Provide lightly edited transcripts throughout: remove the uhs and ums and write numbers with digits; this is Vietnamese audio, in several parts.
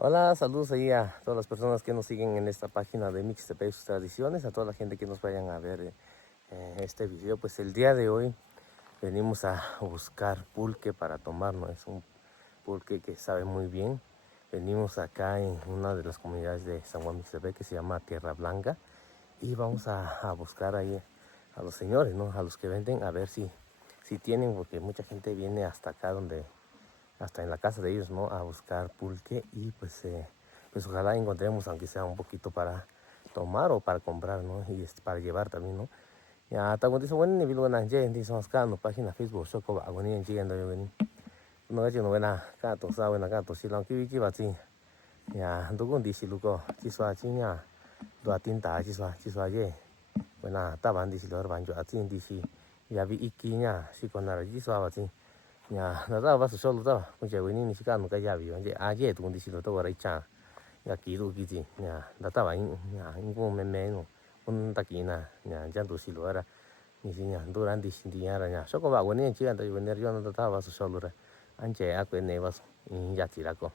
Hola, saludos ahí a todas las personas que nos siguen en esta página de Mixtepec sus tradiciones, a toda la gente que nos vayan a ver este video. Pues el día de hoy venimos a buscar pulque para tomar, ¿no? Es un pulque que sabe muy bien. Venimos acá en una de las comunidades de San Juan Mixtepec que se llama Tierra Blanca y vamos a buscar ahí a los señores, ¿no? A los que venden, a ver si tienen, porque mucha gente viene hasta acá hasta en la casa de ellos, ¿no? A buscar pulque y pues ojalá encontremos, aunque sea un poquito para tomar o para comprar, ¿no? Y para llevar también, ¿no? Ya, hasta cuando dice, bueno, ni bilo na je, ni son acá, no página Facebook, shoko ba, bueno, ni llegando yo ven. No gaji no buena, gato sa buena gato, si lang kiwi kiba chi. Ya, dugun di si lugo, chi swa chi ya, dua tinta chi swa je. Buena, taban di si lor ban jo atin di si, ya bi iki nya, si konar chi swa ba chi. Ya, nada vas solo da, mucha güey ni siquiera nunca ya vio, ayer tu condición lo todo recha, ya quiero que sí, ya, la estaba ya, un meme, un taquina, ya tu si lo era, ni si ya, durante sin dinero, ya, solo va bueno, chica, entonces venir yo no estaba solo, anche a que nevas, y ya tiraco.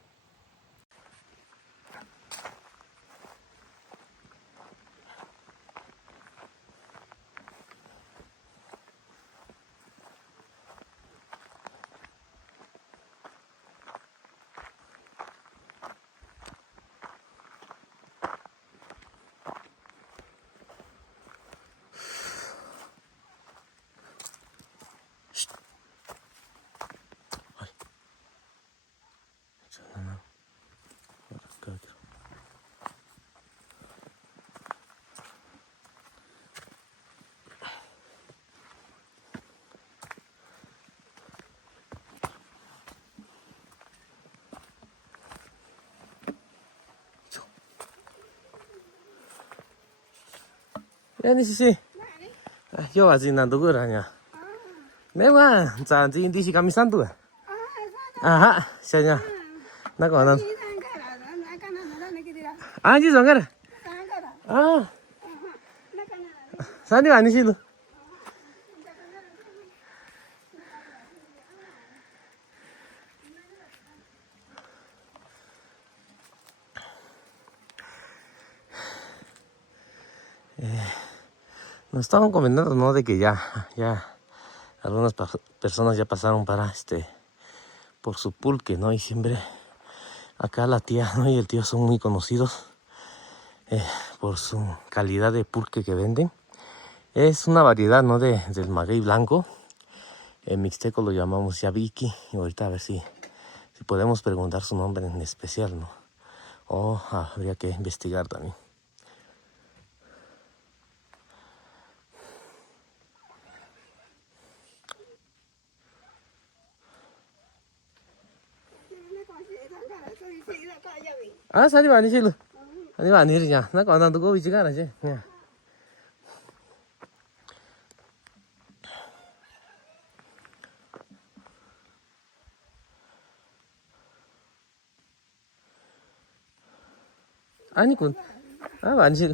Ya ni si, yo así nando guranya. Memang, janji ini si kami santu. Aha, saya nak mana? Anji sangar. Ah, sani ani sih lu. Nos estaban comentando, ¿no? De que ya algunas personas ya pasaron para por su pulque, ¿no? Y siempre acá la tía, ¿no? Y el tío son muy conocidos por su calidad de pulque que venden. Es una variedad, ¿no? Del maguey blanco. En mixteco lo llamamos yabiki. Y ahorita a ver si podemos preguntar su nombre en especial, ¿no? O habría que investigar también. Ah, sani bani sih lu. Sani bani rinya. Nah, kalau nanti gue bicara aja. Ya. Ani kun. Ah, bani sih.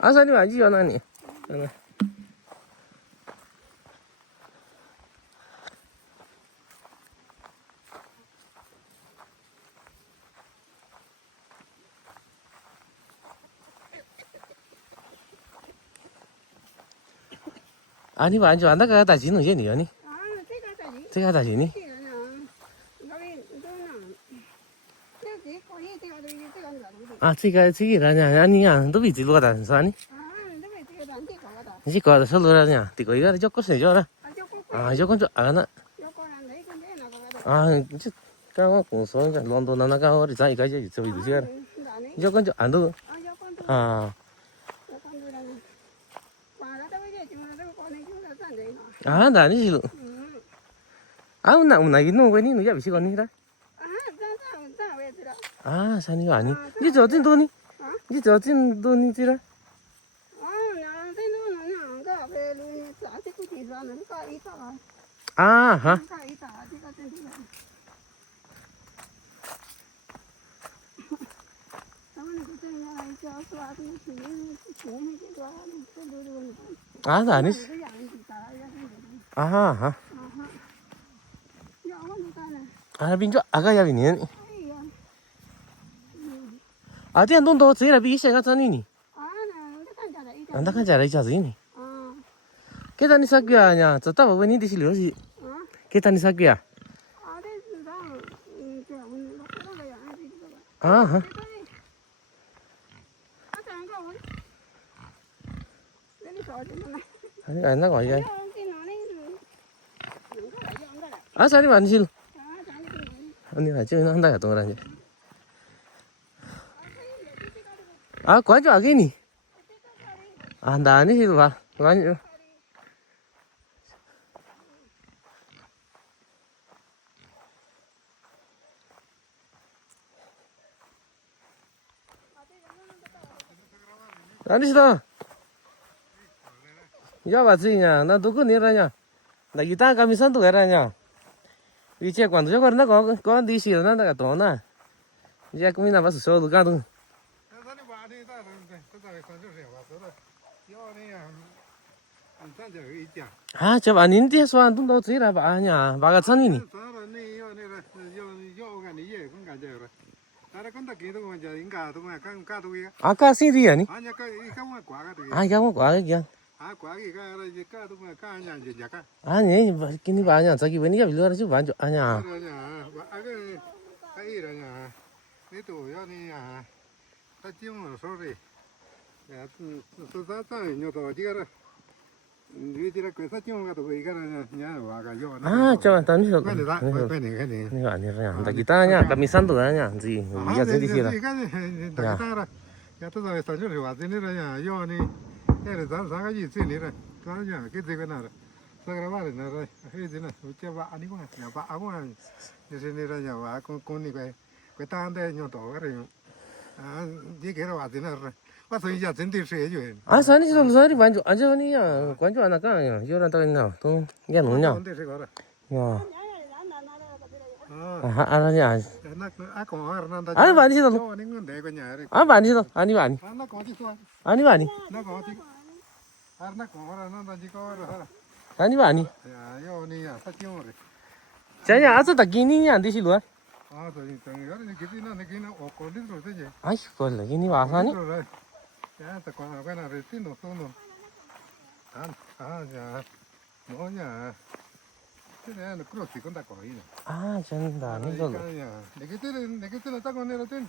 Ah, sani bani sih mana nih? Ani bani sih, anda kagak tajin aja nih, ani. Cek atas ini. Ah, cek ranya, ani ya, tuh biji lu kata sani. Ini kau ada seluruhnya, tiga ikan jokos nih jora. Ah, jokos tuh anak. Ah, itu kalau konsol kan London anak kau di sana ikan aja itu itu sih kan. Jokos tuh anu. Ah. Ah, dah ni sih lu. Ah, una ini nu ya bisa kau ni dah. Ah, sani ani. Ni jauhin tuh ni. Ni jauhin tuh ni sih dah. Ah, ha. Ah, dah ni. Ah, ha. À bên chỗ à cái nhà bên này. À thế anh đông đó chỉ là bị xe cái chân này. Anh ta看起来一下子呢。cái tani sakya nha, cho tao bên đi xíu gì. cái tani sakya. À hả. Anh nó gọi vậy. À sao đi bạn xíu. Anh đi phải chơi nó khôngได้cả tụi này. À quá chỗ cái này. À đã này xíu ba, quá nhiều. 아니시다. 야 맞지냐? 나 누구 니라냐? 나 이따 가면 산도 가라냐? 위치에 관도 저거 나 거 디시라 나 나가 도나. 이제 꾸미나 봐서 저도 가도. 아, 저 아닌데 소안 돈도 지라 봐 아니야. 바가 천이니. 아까 시리 아니? 아, 이거 뭐 과학이야. 아니, 그니 봐 아니야. 저기 왜니가 빌려라 좀 완전 아니야. 아, 저 단지로. 이거 아니라. 나 기타냐. 까미산도 아니야. 지. 이게 되지라. ya tú sabes, yo le voy a tener allá, yo ni eres tan saga y sí, mira, claro ya, que te ganar, se grabar en la red, es de nada, usted va a ninguna, ya va a una, yo se mira ya va con ni que tan de año todo, ah, yo quiero va a tener, va a ser ya sentirse yo. 아, 산이 좀 산이 완전 완전이야. 관주 안 할까? 이런 거 있나? 또 이게 뭐냐? 야. 아, 아니야. 아니 많이 시도. 아 많이 시도. 아니 많이. 아니 많이. 아니 많이. 자냐 아서 다 기니냐 안 되시로? 아이 벌레 기니 와사니? 야, 다 과나 레티노 소노. 야. 뭐냐? 그냥 그렇지 건다 거기는. 아, 전다 아니고. 내게 때는 딱 오늘 어떤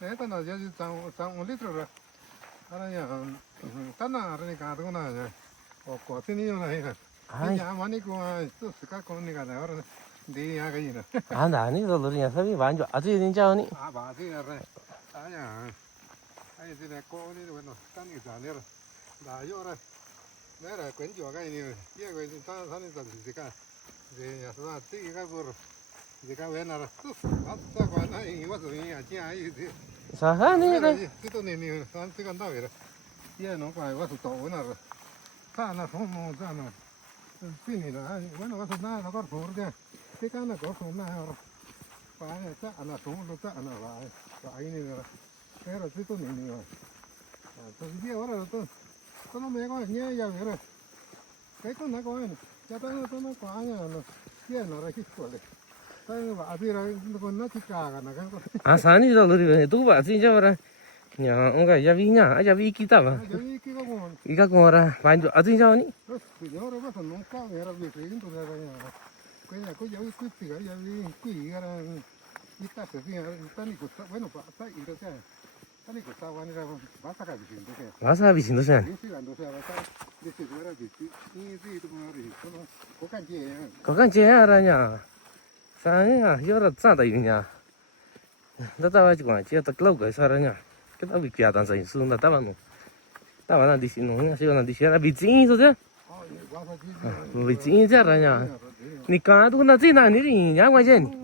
내가 나 여기 장 올리더라. 하나야. 따나 그러니까 그거나 거스니요나 해. 야, 많이 또 스카 거니가 나와. 네 야가 이나. 아, 나 아니도 그러냐. 사비 완전 아주 진짜니. 아, 맞아요. 아니야. 아니, 이제 거기 왜노 딴게 잘해라. 나 요라. 내가 괜찮아 이니. 얘가 이제 산에 살지가. 네, 야서 뛰가 버려. 내가 왜 나라 왔다 가나 이거 소리야. 진짜 이제. 사하니가. 또 내니 산티가 나와라. 얘는 거 와서 또 오나라. 사나 소모 사나. 신이라. bueno 와서 나가 버려. 세가나 거 소나요. 봐야 자 하나 소모도 자 하나 봐. 아이니가. pero tú no ni no entonces ya ahora tú no me coges ni ya mira qué con la cogen ya tú no coges no ya no registro sabes va a ir con una chica gana 아 산이도 그러네 또 봐 진짜 봐라 야 뭔가 야비냐 야비 기타 봐 이가 거라 완전 아주 진짜니 yo ahora vas nunca era bien rico de allá 그냥 그 여기 꿀띠가 여기 꿀이가랑 이따 그냥 bueno para 이렇게 아니 그 사원이라고 마사가 비신데. 와사비 신도시야. 거간지야라냐. 산이야 여러 싸다 이냐. 나다 가지고 지었다 글로가 살아냐. 그다 비피하단 사이 수나 따바노. 따바나 디시노냐 시오나 디시라 비진이서제. 비진이자라냐. 니까도 나 지나 니리 양과젠.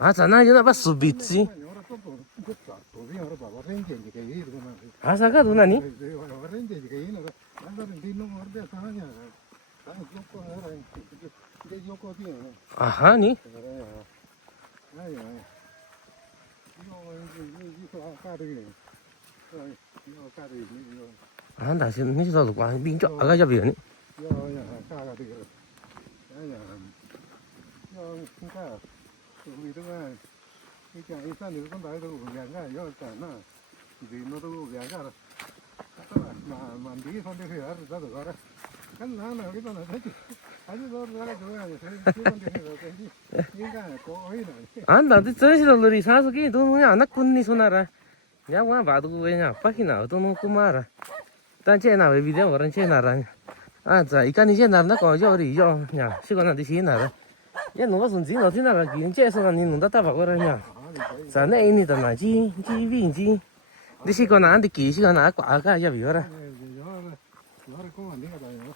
아 자나 여나 봐 수비지. 아사가 누나니? 아하니? 아, 나 지금 니서도 과 민족 아가 잡이니? không cả vì tức là cái chả ít ra nữa con đại tôi cũng gắng cái do chả na vì nó tôi gắng cái rồi mà đi xong đi phía ra được rồi cái nào cái này thấy 아니 너 나가 줘야 돼. 지금 되는 거지. 네가 거의 나. 안 나도 저시들이 사서기 돈 안 낚군니 소나라. 야, 와 봐도 왜냐? 빠히나 어떤 꼬마라. 단 제나 왜 비디오 그런 제나라. 아, 자, 이간이 제나나 거저 우리 요. 야, 시간나 되시나라. 얘 누가 손지 어디나라 긴 제서가 니 눈다 다 봐거라냐. 자, 내 이니다 나지. 지빈지. 네 시간나 안 되기 시간나 아까 야 비어라. 너를 꼬만 네가 다요.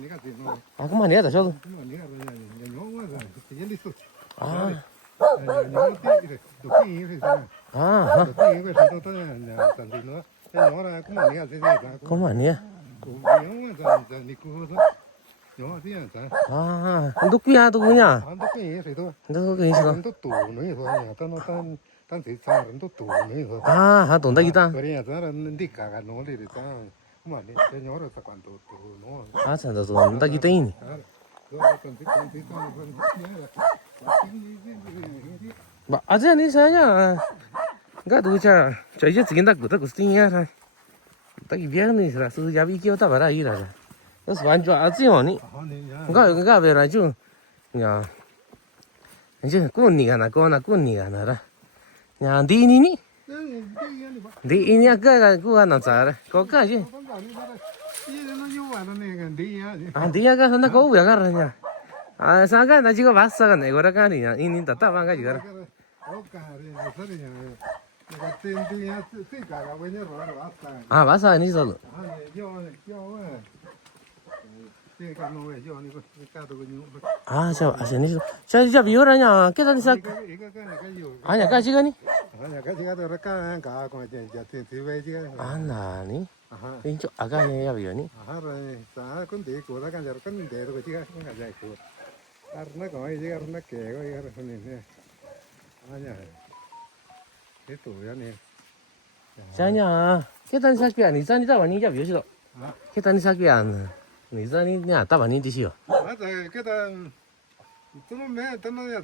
네가 되노. 아, 그만 해야 돼. 저도. 그만 네가 그냥 영화가 얘기 있어. 아. 영화 때 도끼 이래서. 아. 도끼 이래서 또 또냐 단디노. 영화라 꼬만 네가 되니까. 그만 해야. 영화 자 니코서. 영화 뒤에 자. 아, 누구야, 누구냐? 안 도끼 이래서. 누구 있어? 또 또는 또 딴 세상은 또 또는 아, 돈다기다. 그래야 저는 니가가 노리를 자. 그만 내 영화로 딱 관도 또 노. 아, 진짜 돈다기다 이니. Mà ở trên đi sao nhá? Cái tôi cha, chơi chết tiền ta cứ ta cứ tiền nha thôi. Ta cái việc này là sự giá bị kêu ta bảo là gì rồi. Nó hoàn toàn ở trên này. Cái về là chứ, nhà, chứ cũng nhiều na, cũng nhiều na ra. Nhà đi ní ní, đi ní cái cũng ăn sao rồi, có cái gì? À đi cái nó có việc rồi nha. 아, 사가 나 지금 왔어가 내거라 가니야. 이니 따따 방가 지거라. 아, 왔어 아니서. 아, 저 아시니? 저 비오라냐? 계산이 싹. 아니야, 까 시간이? 아니야, 까 시간도 그럴까? 가고 이제 TV 아, 나니? 인조 아가야 비오니? 아, 자, 근데 그거가 저 근데 그 지가 생각하자 그. karena kau ini karena kau ini karena ini hanya itu ya nih. 자냐, 계산이 싹이야. 니산이 다 많이 잡 요시도. 계산이 싹이야. 니산이 냐, 다 많이 드시오. 맞아, kita tuh 매 tuh ya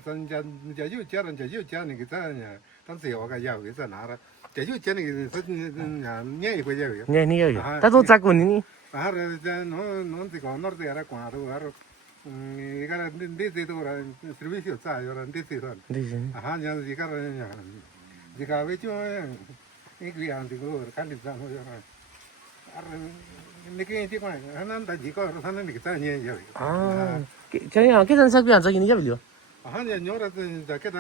jadi jalan kita tan siapa kaya kita nara. jadi jalan kita nya itu ya. 네, 니요. 다도 잡고 니니. harus no kau norte era kuaru harus 이거는 네대도라 서비스 싸요라 네대도 네. 아하 이거는 네가 왜 좀 이게 안 되고 간디잖아 아르 이게 이제 하나는 다 이거 하나는 이게 다니에요 아, 자냐, 계산 싹이 안 저기 니 잡이요. 아하 녀라든 자케다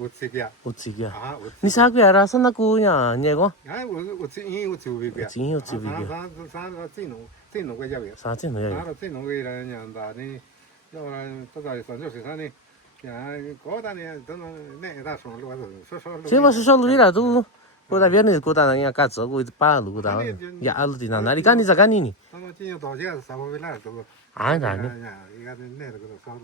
어찌야 어찌야. 아 니 싹이 알아서 나 구냐, 녀고. 아 어찌 비비야 어찌 비비야. 산 찐노 거 잡이야 사진 뭐야? 나도 찐노 거라냐 나니 요라 또다이 선조시 산이 야 거다니 너는 내가 손으로 와서 소소로 제가 소소루이라도 고다 변이 고다 그냥 까서 고 빠루 고다. 야, 알루디나 나리 간이 자간이니. 너무 찐요 도지가 사보빌라 또 아니. 이거는 내가 그 소로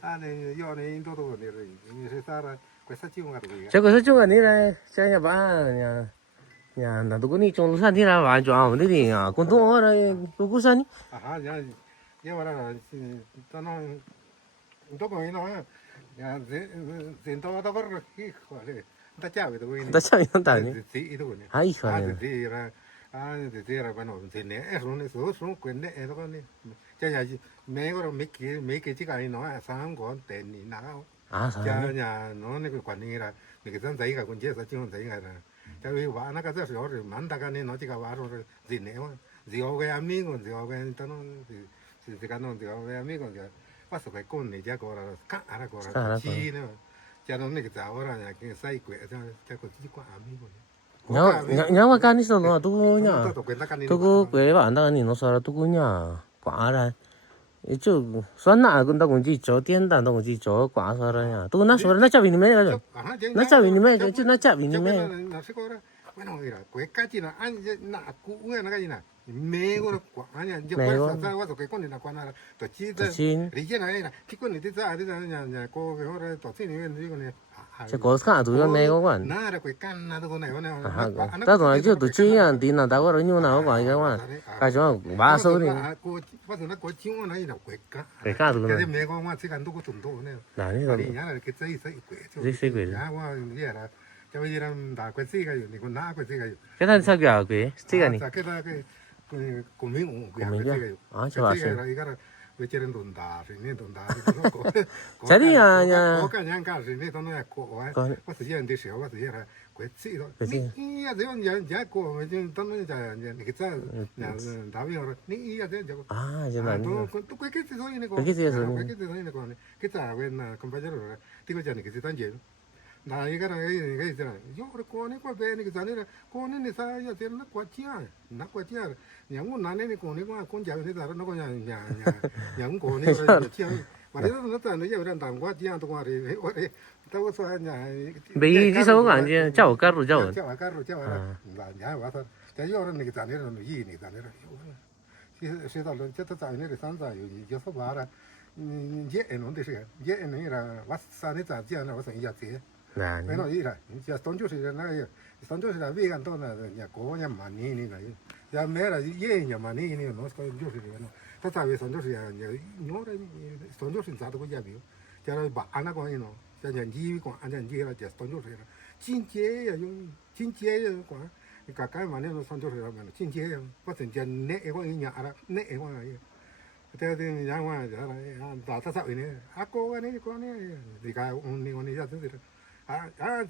아니 요네 인도도 내를 이제 살아 questa chiunga 가지고 저거 저쪽 아니라 자냐 봐. 야, 나도 그니 좀 산이라 완 좋아. 근데 야, 군도 어라 누구산이? 아하 야 얘와라 너는 또 거기는 야 진도가 버거 이 거래 다 짜고도 거기 나 참 이런다니. 이도 거네 아이 거네. 데라 데라 바노 데네 에로네 소소 quende 에도 거네 자야지 매거로 mấy chỉ cái nó sáng có tiền thì nào 아, cha 사람. nhà nó cái quản lý là mình cái dân giấy cả con chết sao chưa giấy cả là cha vì vợ nó cái rất rồi mắn ta cái này nó chỉ cả vợ rồi gì nữa gì ở cái ami còn gì ở cái ta nó thì cái nó gì ở cái ami còn gì bắt phải con này cha có là cắt ra có là chi nữa cha nó này cái giáo là nhà cái say quẹt cha có chỉ qua ami còn 냐와 까니서 너 누구냐? 또 quẹt ta cái này 누구 왜 안다니 너 살아 누구냐? 과라. 이쪽 쏜나 근다 군지 저 된다 너 군지 저 과서라냐. 또 나 소라 나 잡이니 매라. 나 잡이니 매. 저 나 잡이니 매. nó sẽ có đó cái nào là quét cái gì là anh nạ cũ nghe nó cái gì nè me go kwa anya je kwa sa wa so ke kon na kwa na to chi Tổ ta chín. ri je na na ti kon ni ti sa nya ko ke ora to ti ni ni ko ni Chứ có cả tụi nó mẹ có quản. na ra ko kan na to này À, ta tụi nó chưa tụi chín à, tí nào tao có rồi nhưng nào quản cái quản. Cái chỗ ba số đi. ko wa so na ko chi wa na ina ko ka Cái cả tụi cái nó. de me go ma ti kan to ko tum to ne Là như ri vậy. nya na ke sai sai ko Sai sai quỷ. ya wa ye ra cho bây giờ đã quay xí cái gì còn ná quay xí cái gì Cái thằng sao kiểu quỷ? Tí cái này. cái đó cái của mình cũng Của mình chứ. À, cho bà cái xem. là cái là về chơi đồn đá thì nên đồn đá Chả đi à nhà. có cái nhà cái thì nên nó là cổ ấy Có. có thời gian đi xíu có thời gian là quay xí đó Quay xí. ní à thế giờ giờ cổ mà chứ tao nói là cái sao nhà đá bây giờ ní à thế giờ À, chứ là như vậy. tôi cái gì thôi này Quay cái gì rồi? quay cái gì thôi này còn cái sao bên không phải rồi thì có giờ này cái gì tan gì na cái này cái gì này yo cái con này qua về này cái này con này sao giờ thì nó quá chia nhà muốn nãy này con này con già này sao nó có nhà cũng con này rồi chia mà đấy nó sao nó giờ đang tạm quá chia tôi qua thì tao có sao nhà Bây giờ sao quản chứ? Cháu cắt rồi cháu. cháu là nhà quá thôi cái yo này cái này nó gì này này rồi sẽ tao lên chắc tao này là sáng giờ giờ số ba là dễ nó đấy chứ dễ này là vắt sang này sao chia nó vắt sang nhà thế Là cái nó gì là giờ tốn chút thì nó tốn chút là vì cái đó là nhà cổ nhà mà ní này giờ mẹ là dễ nhà mà ní này nó tốn chút thì nó ta sao về tốn chút thì nhớ đấy tốn chút thì sao tôi có giá biểu giờ là bà anh nó có gì nó giờ nhà gì còn anh gì là giờ tốn chút thì chín chế à dùng chín chế quá cả cái mà nó tốn chút thì là chín chế có thể giờ nệ có nhà đó nệ có này thế thì nhà ngoài giờ là ta sao vậy này cô này thì cái ông này ra thế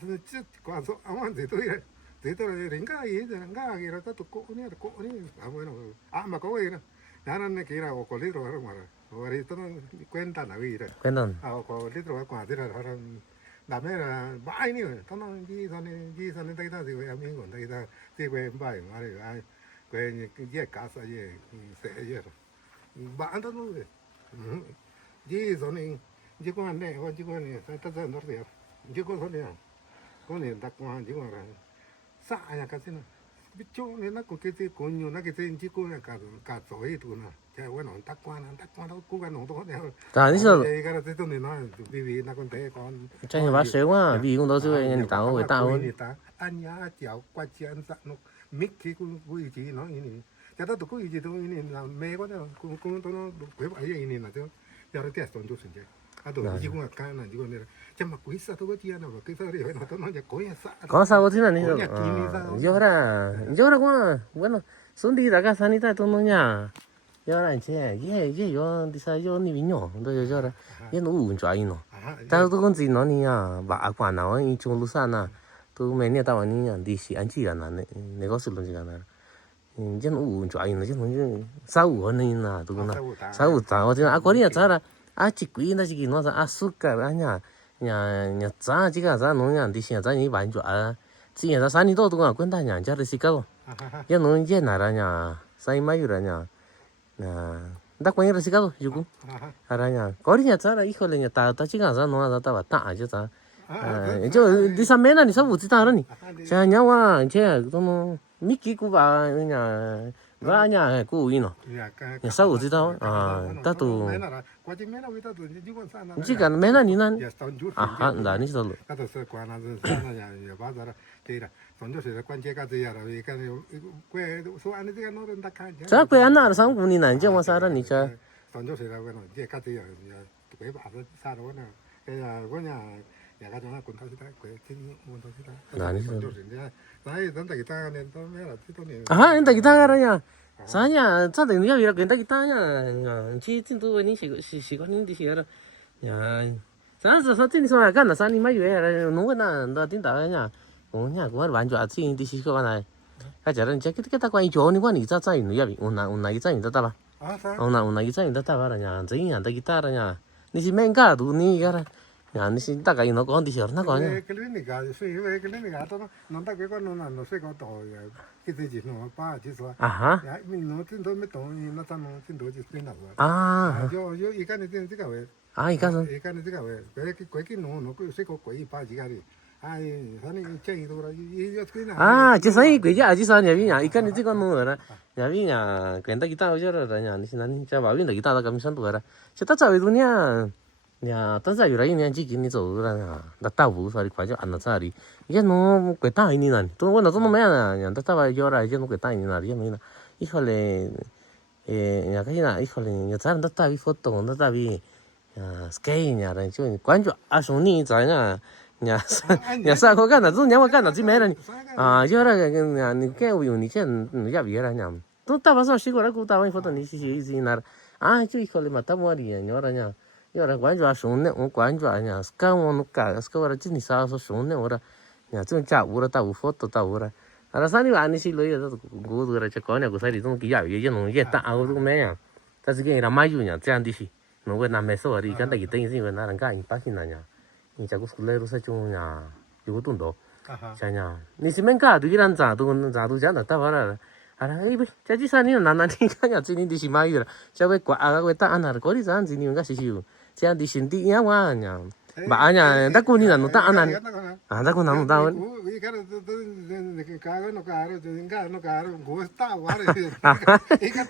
진짜 과서 아무한테 되더라 랭가 얘들anga que era tanto coño bueno ma coño 나는 걔라고 걸리러 하는 거라 ahorita no cuenta la vida quen ko litro va kwa tira haran 남해라 많이 tono gi선에 다이다 지고 amigo 다이다 지고 bai mari ai que ye casa ye se ye ba anda no gi선에 지고 안에 지고 안에 따따 너려 지고 소리야 거기 딱 와 지고 알아 싸야 같이나 비초네 나 거기 거뉴 나 그때 지고 가 저기 두나 자 bueno 딱 와나 꾸가 너도 해 ta đi sao cái là tôi nói nó vì nó còn thế còn tranh nhà bác sớm quá vì cũng đó chứ anh tao với tao người ta anh nhá chéo qua chuyện sao nó mít cái cái gì nó như này cho tao tụi cái gì tôi như này là mê quá đâu cũng tôi nó quế vậy như này là tôi giờ nó test tuần chút sinh chứ à tôi chỉ cũng cái này chỉ còn này chứ mà quế sao tôi có tiền nào cái sao đấy nó tôi nói là quế sao có sao thế này rồi yo ra quá bueno son đi ra casa ni ta todo nhà yo ra che ye yo đi sao yo ni vino tôi yo ra ye nó uống cho anh nó tao tôi con gì nó ni à bà quản nào anh chung lu sa na tôi mấy ngày tao anh đi đi xí anh chỉ là này này có sự luôn gì cả na ye nó uống cho anh nó chứ nó sao uống này na tôi na sao uống tao chứ à có đi à à chỉ quý na chỉ nó à sugar à nhà giá chỉ cả giá nó nhà đi xí giá như bán cho à chỉ nhà giá ni đâu tôi còn quên ta nhà giá được xí đâu ye nó ye na ra nhà sai mai ra nhà 딱 보니까 시가도 주고 알아냐 거리냐 자라 이거는 다 지가서 노나 다 왔다 아저자 저 리사 맨날 리사 못지다 알아니 자 냐와 제 너무 미끼고 봐 그냥 가냐 꾸이노 야 사우지다 아 따도 지가 맨날 니난 아하 나니서 가서 관나 사나냐 바자라 데라 선조세가 관계가 돼야 그러니까 왜 소안에 대한 노는 다 가냐 자 그야나 상군이 난제 뭐 살아니 자 선조세라고 하는 이제 가져야 왜 봐서 살아오나 그냥 그냥 내가 전화 건타시다 그 팀이 뭔도시다 나니서 나이 던다 기타는 또 매라 티도니 아하 인다 기타가라냐 사냐 자들 니가 이라 근다 기타냐 지진도 니 시간인데 시가라 야 사서 서진이 소나 간나 사니 마유에 농가나 나 딘다냐 오냐 그거 완전 아치 디 시가 나 가자는 제게 딱 관이 좋으니 관이 자자 있는 야비 온나 이자 있다 봐 온나 이자 있다 봐라냐 저기 안다 기타라냐 니시 맹가도 니가라 야 니시 딱 이노 건디 시어나 거냐 cái này cả suy về cái này cả nó ta cái con nó sẽ có tội cái gì nó ba chứ sao 아하 mình nó tin tôi mới tội nó ta nó tin tôi chỉ tin nào 아 yo cái này tin cái vậy 아 이가서 cái này cái vậy cái nó sẽ có quỷ ba gì cái đi ai sani chơi tôi rồi ý cái nào à chứ sao cái gì à chứ sao nhà vi nhà ikan itu kan nu ra nhà vi nhà cuenta kita aja ra nhà ni sini cha bảo vi kita da kami san tu ra chứ ta sao itu nhà nhà ta sao ra ini chỉ kini zo ra nhà da tao bu sao đi qua cho ăn sao đi ya no cuenta ini nan tu bueno tu no me nhà ta estaba yo ra ya no cuenta ini nan ya no híjole nhà cái nào híjole nhà ta ta ta vi foto ta ta vi skate nhà ra chứ quan cho à số ni在那nhà nhà sao có cái nào tu nhà mà cái nào chỉ mấy rồi à giờ ra nhà ni cái uyu ni chen ya vi ra nhà tu ta vas a xí qua ku ta va foto ni xí xí na à chứ híjole mata muari nhà ra nhà giờ ra quan cho à số ne quan cho nhà ska mo cả ska ra chỉ ni sao số ne ora nhà tu chả ura ta u foto ta ura ara sani va ni xí lo ya tu gu ra cha có nhà ku sai đi tu ki ya vi ya no ya ta au tu me nhà ta chỉ cái ra mai yu nhà chen đi xí no ve na me so ri kan ta ki ten xí ve na ran ka in página nhà你家个是来路上就呀，有顿多，想呀，你是门家都一人咋都讲的，打完了，啊啦，哎不，这几三年难难听看呀，今年的是买了，这个挂啊个答案啊，过的咱今年个是有，这样的心地呀哇呀，把呀，那过年那答案啊，那过那答案，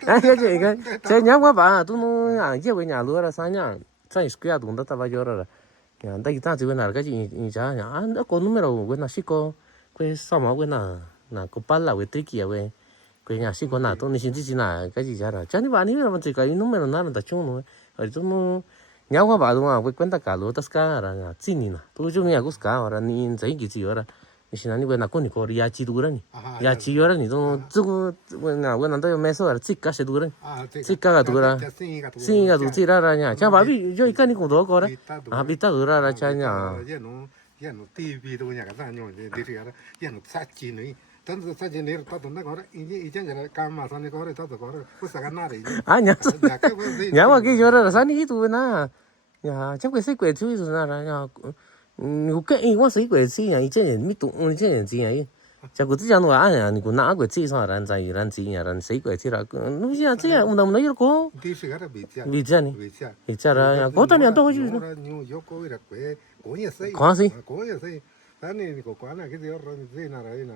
哎这个，这年我把都弄呀，这回年路了三年，咱是个东的打发着了。nhà đây ta chỉ bên nào cái gì chả nhà nó có número bên nào xí có cái sao mà bên nào là có bán là cái tiki kia cái nhà xí có nào tôi nên xin là cái gì chả là chả như bạn ấy mà chỉ cái número nào là tập trung thôi ở chỗ nó nhau qua bảo đúng không cái cuenta cả lúa tất cả là nhà chín nè tôi chung nhà cũng cả là nhìn thấy cái gì rồi xin anh bên nào con có ya chi đu rồi ya chi rồi nè tôi chung bên nào tôi mấy số là chỉ cả sẽ đu rồi chỉ cả đu ra xin cả đu chỉ ra nhà chả bảo vì cho cái này cũng đó có đấy à bị ta đu ra chả nhà ya no TV tôi nhà cái sao nhồi đi thì ya no sát chi nữa tanto sát chi nữa tao tao nó có đấy ý chẳng cái cam mà sao nó có đấy tao có đấy có sao cái nào đấy à nhà mà cái chỗ đó là sao này tụi na nhà chắc cái sĩ quệ chui rồi na nhà cái我sĩ quệ chui nhà cái này mi tụ cái này gì này chắc cái gì nó à nhà cái nào quệ chui sao ran trái ran gì nhà ran sĩ quệ chui là nó gì à chứ ông đồng nói có đi sự cái bị cha này bị cha là có tao nhà tôi chứ có gì cái này có quán này cái gì rồi gì nào đấy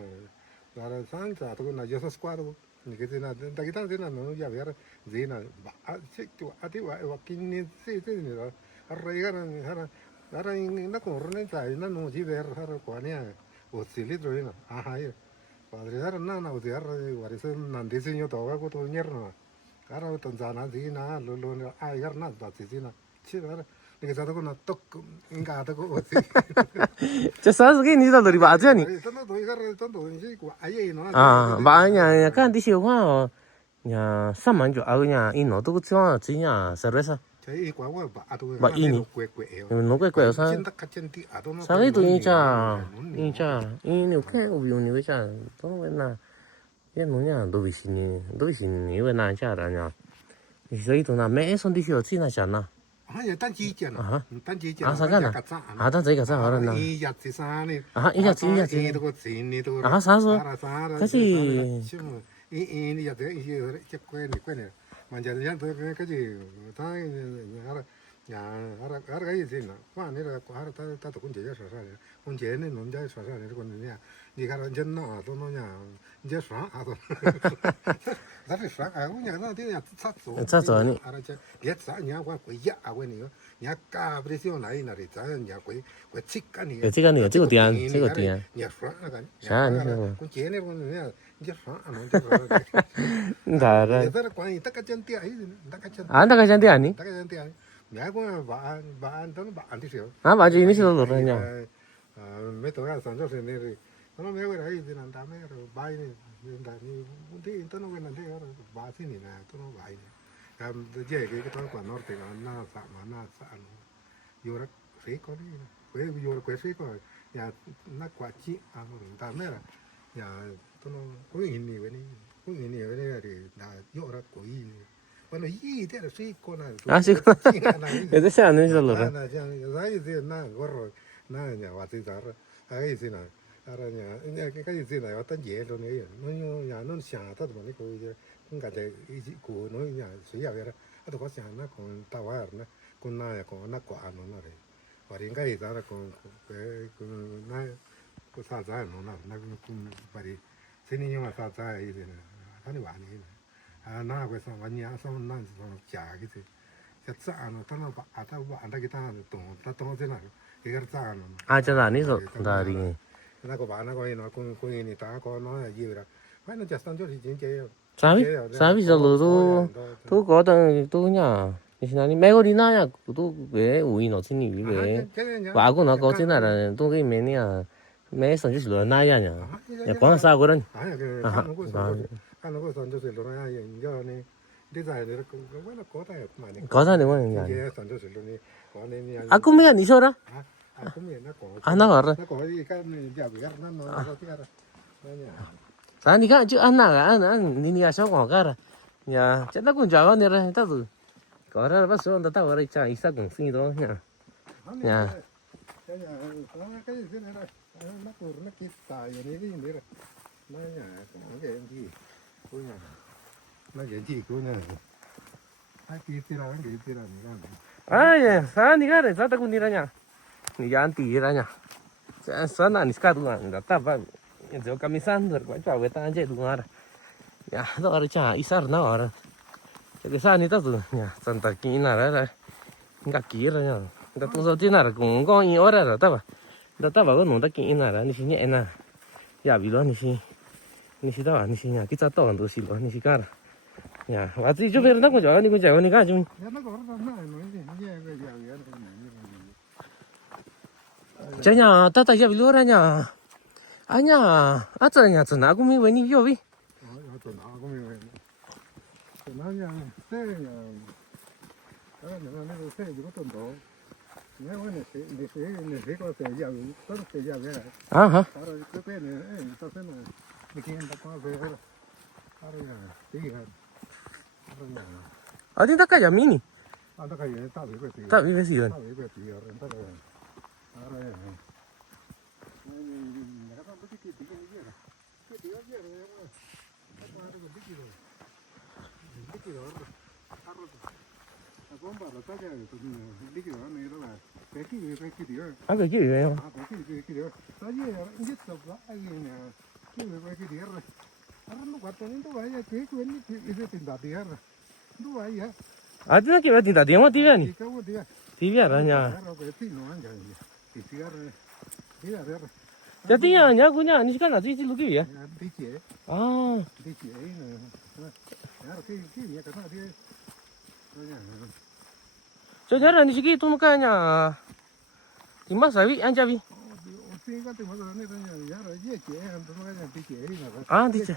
là sáng trả tôi là giờ square đâu cái gì nào tại cái gì nào nó giờ về gì nào chứ chú à thì vậy kinh nghiệm gì thế này rồi rồi cái nó cũng rồi tại nó chỉ về rồi quán này ở xí lít rồi nè à hay padre era nana o dia varese nan diseño to ga to nyerno cara tanzana dina lo ai garna da dina chi ra ni ga ko na tok inga ta ko oti chứ sao cái này là đi bà chứ nhỉ tanto do gar tanto ni ko ai no à bà nhà cái đi siêu hoa nhà三万就เอาnhà in nó都知道只nhà cerveza 저희 과거 아도 막 이니 nó cái quẹo sao sao cái tụi cha in cái uống cái cha tôi nói là cái nó nhà đối với xin như vậy là cha là nhà thì cái tụi nào mẹ son đi hiểu chi là chả nào 아니 단지 있잖아. 단지 있잖아. 아 사가나 아 단지 가자 알았나 이 야지 사네. 아 이 야지 도 진이도 아 사서 같이 이 야지 이제 quên mà giờ nhắc tới cái gì thấy nhà ở cái gì nè qua này là qua ta tụi con trẻ sợ sao con trẻ này nó chơi sợ sao này con nhà đi cái chân nó tôi nó nhà chơi sợ tôi rất là sợ cũng nhà nó tiếng nhà sát rồi này à chứ biết sợ nhà qua quỷ dạ quên nữa nhà cá bây giờ này là để chơi nhà quỷ chích cái này chích có tiền nhà sợ cái sao này con trẻ này con nhà chơi sợ nó chơi sợ 다 알아. 안 나가잔데 아니? 아 맞아 이미 시도 그러냐. mấy tuổi là sản xuất thì này rồi nó mấy cái đấy thì làm tám mấy rồi bay này hiện tại như tí tôi nó quên là thế rồi ba thế này là tôi nó bay làm dễ cái thói quen nó thì nó sạ nó vô đó phế có đi phế vô quế phế có nhà nó quả chi à mình tám mấy là nhà tôi nó có hình gì vậy đi có hình gì vậy đây thì là vô đó quỷ mà nó gì thế là phế con này 아 지금 얘도 잘 안 해서 그래. 나 cái gì na có rồi na nhà hoa thì sao cái gì này cái gì này ở dễ rồi này nó nhà nó xả tất mà nó coi cũng cả cái gì của nó nhà suy à vậy đó tôi có xả nó còn tao vào nó con na còn nó quả nó đấy Bari ngai da con na ko sa za no na con bari sini yo sa za yi de na ni wa ni na ko sa wa nya sa na sa cha ki se za no ta na ba ta wa ta ki ta to se na ki ga za no à cho là ní rồi là đi na ko ba na ko no con ni ta ko no ya yi ra fa no ja san jo si jin je sao bây giờ tôi có tầng tôi nhá thì là mấy cái đi nào nhá tôi về uống nó xin nghỉ về và cũng nó có thế nào là tôi cái mấy nè mấy sản xuất lớn này nhá nhà quán sao cái đó kan no ko san jo se lo na ya yo ni đi dài rồi cũng bueno có thể mà có ra được không nhỉ cái sản xuất luôn đi có nên nhà à cũng mấy anh đi sao đó cũng như nó có à nó ở rồi nó có gì cái giờ bị nó có cái đó nhà sao đi cái chứ anh nào anh đi nhà sao còn cái rồi nhà chắc nó cũng chả có nữa rồi tao rồi có ra bắt số tao ở đây chạy ít cũng xin đó nhá nhà cái gì thế này nó cũng nó kịp tài rồi đấy gì đấy nó nhà cái gì của nhà nó cái gì của nhà hai kịp thì là cái gì thì là à sao đi cái rồi sao tao cũng đi ra nhà đi ăn tí ra nhà sao nào đi cả tụi anh đã tập vào giờ camisan rồi quay trở về ta chơi tụi anh ya đó ở chả ít sao nó ở cái sao này tao rồi nhà chân ta kỹ nào đấy cái kỹ rồi nha ta tụi sao thế nào cũng có nhiều rồi tao tao bảo cái nón ta kỹ nào đấy như nhẹ nè ya bị đó như tao như nhà cái tao ăn đồ xí đó như cả nhà và chỉ cho về nó cũng chả như cái cái chung nó có nó nói gì cái这nhà ta tại sao bị lừa ra nhà anh nhà à这nhà这哪个没问你要呗nó nhà xe nhà nó xe chỉ có tuần đó nếu mà này có xe giàu có xe giàu cái này à hả rồi cái bên này tao sẽ là cái kia tao có về rồi rồi nhà tí rồi ở đây ta cái nhà mini tao cái gì tao bị cái gì ta bị cái gì rồi tao bị cái gì rồi tao rồi rồi này nó có cái gì cái gì rồi cái gì rồi tao có cái gì rồi líquido la bomba la saca líquido negro la cái gì đó à cái gì vậy không cái đó ta gì nhất tập là ai nè cái gì rồi nó quạt cho nên tôi vậy cái quên cái tiền đạt tiền rồi tôi vậy á à thế cái gì ta điện thoại TV này cái gì TV à nhà cái tiền nó ăn cái gì rồi cái rồi giờ tí nhà nhà của nhà你看哪这录个嘢地铁啊地铁呢cái gì cái nào đi 저 저런 시기 또 뭐가 냐 이마 사비 안 잡이 아 디체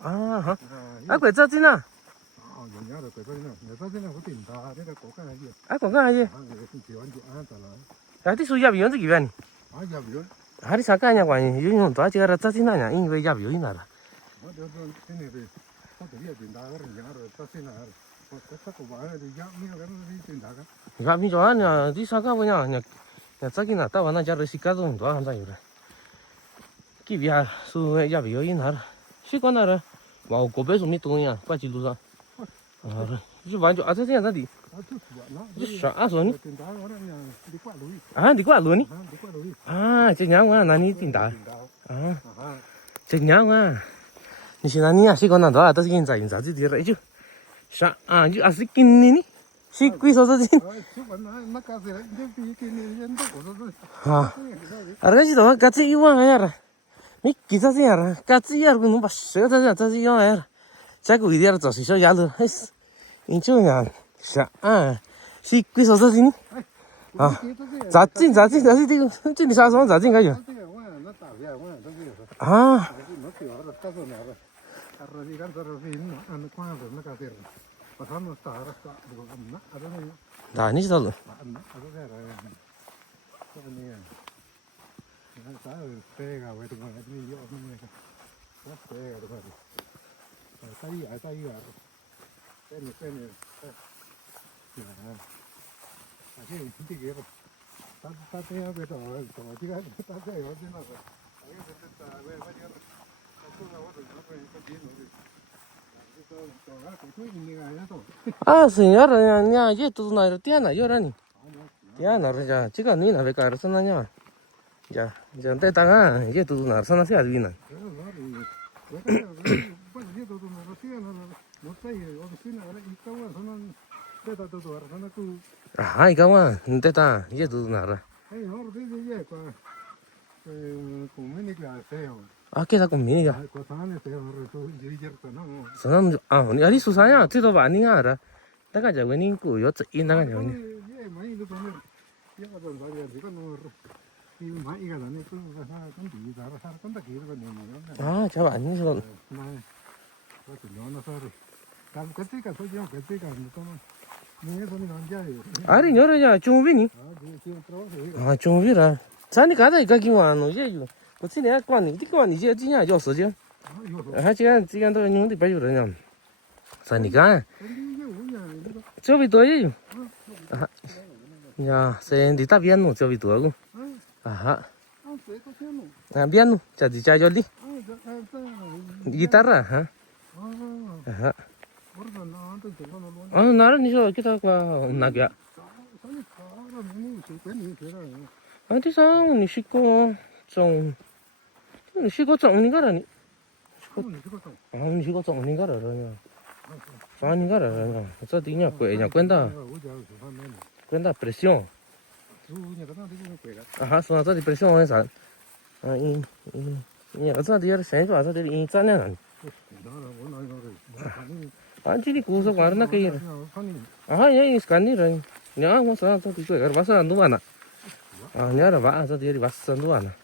아하 아 그랬어 지나 아 건강하지 야디 수야 비언지 기변 하리 사카냐 관이 유년 또 아직 알아 짜지나냐 인왜 잡이 나라 gặp như nhà đi sao các nhà nhà chắc là tao vẫn chơi xí cá rồi đó làm sao vậy cái việc su ya bị yêu hả xí con nào vào cổ bé số mi tôi nha qua chỉ luôn sao chứ vẫn cho à thế nào đi chứ sợ rồi à đi qua luôn à chơi nhau à nani tiền đã à chơi nhau à你现在你啊xí con nào đó là tao hiện tại gì đi rồi chứ sợ à chứ à xí kinh ní xí quý số gì à à cái gì đó cái gì yêu à yaar mi kita sih yaar cái gì yaar cũng bắt sợ cái gì yêu yaar chắc cái video đó sẽ cho luôn hết in chung nha sợ à xí quý số gì ní à giá trị đi chứ đi sao sao giá trị cái gì à 다 아니지 너 아, señora, ya, ya, tú no eres tiana, yo, Rani. Ya nó rồi giờ chỉ cần ní là về cả rồi nha. Dạ, giờ tay tăng á, cái tụi nó sao nó sẽ đi nè. À, cái mà, tay ta, cái tụi nó rồi. À, cái đó cũng mini cả. Sao à, 어디 수사냐? 뒤도 많이 가라. 내가 이제 왜니 그 여자 인다가 냐니. 아, 저 아니서. 아니 여러냐 중비니? 아, 중비라. 자니 가다 이까 기와노 예유. 그치 내가 관니 이거 이제 진짜 줬어죠. 아, 지금 또 있는데 봐요 그냥. 자니가 저기 또 예유. 아. 야, sen đi ta bien no cho vi tu luôn. Aha. À bien no, cha di cha jolli. Guitarra, ha. Aha. Ah, nara ni so kita kwa naga. Ah, di sang ni shiko trong. Ni shiko trong ni gara ni. Ah, ni shiko trong ni gara rồi. Fa ni gara rồi. Sao tí nhà cuenta. Cuenta presión. Ajá, son las de presión esa. Ahí, y eso de ser eso de insana. Ah, chini kuso karna que era. Ajá, ya es canira. Ya vamos a hacer tu que vas a andar ana. Ah, ya era va a hacer vas a andar ana.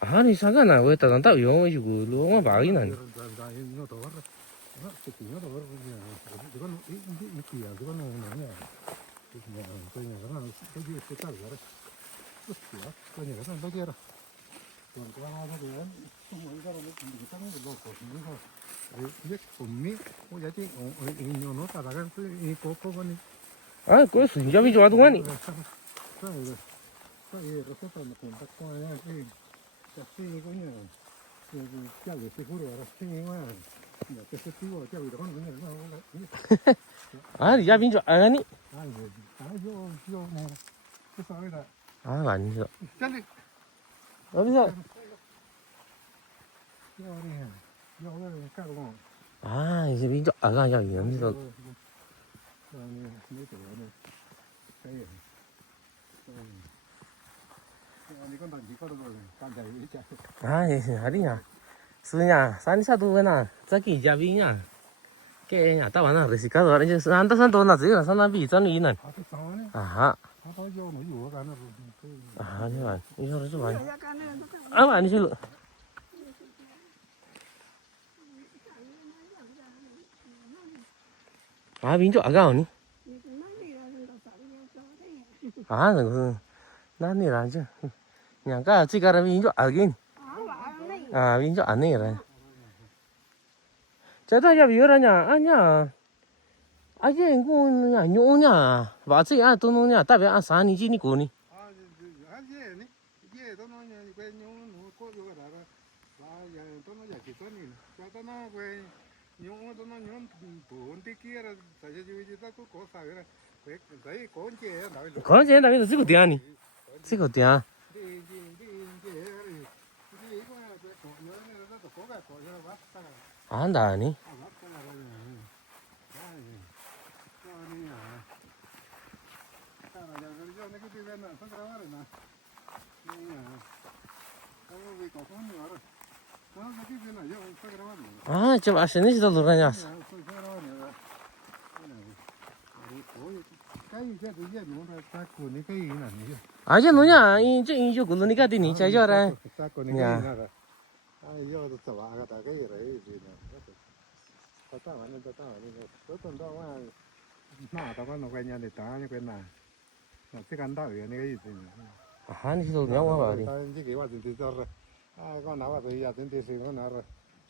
Ajá, ni saca nada, güey, está tan yo, güey, luego va a ir nada. Ah, pues ya vi yo a tu mani. Ah, ya vi yo a Gani. Ah, Gani rồi. Ở bây giờ. À, 이제 민족 아가 야 여기서. À, thì nhà. Sư nhà, san sa tu na, 저기 이제 비냐. cái nhà tao bán là gì cả rồi đấy chứ san ta san đồ là gì là san bị san ý này. À. À, như vậy, như thế rồi. À, bạn đi chơi lượn. À, biến chỗ ở gạo nhỉ? À, rồi, nãy này là chứ. Nhà cái chỉ cái là biến chỗ ở kia. À, biến chỗ ở này rồi. Chắc ta giờ biểu ra nhà, à nhà. À, cái cũng nhà nhũ nhà, vợ chị à tôi nói nhà, tại vì à sáng đi chỉ đi cô đi. Có chuyện nào bây giờ chỉ có tiền đi, chỉ có tiền. 안 다니? 아, 좀 아시는 지도 누가냐? 아, 이제 누냐? 이제 이제 그러니까 되니 자줘라. 야. 아니 지도 영화 봐리. con nào thì giờ tính tiền sử con nào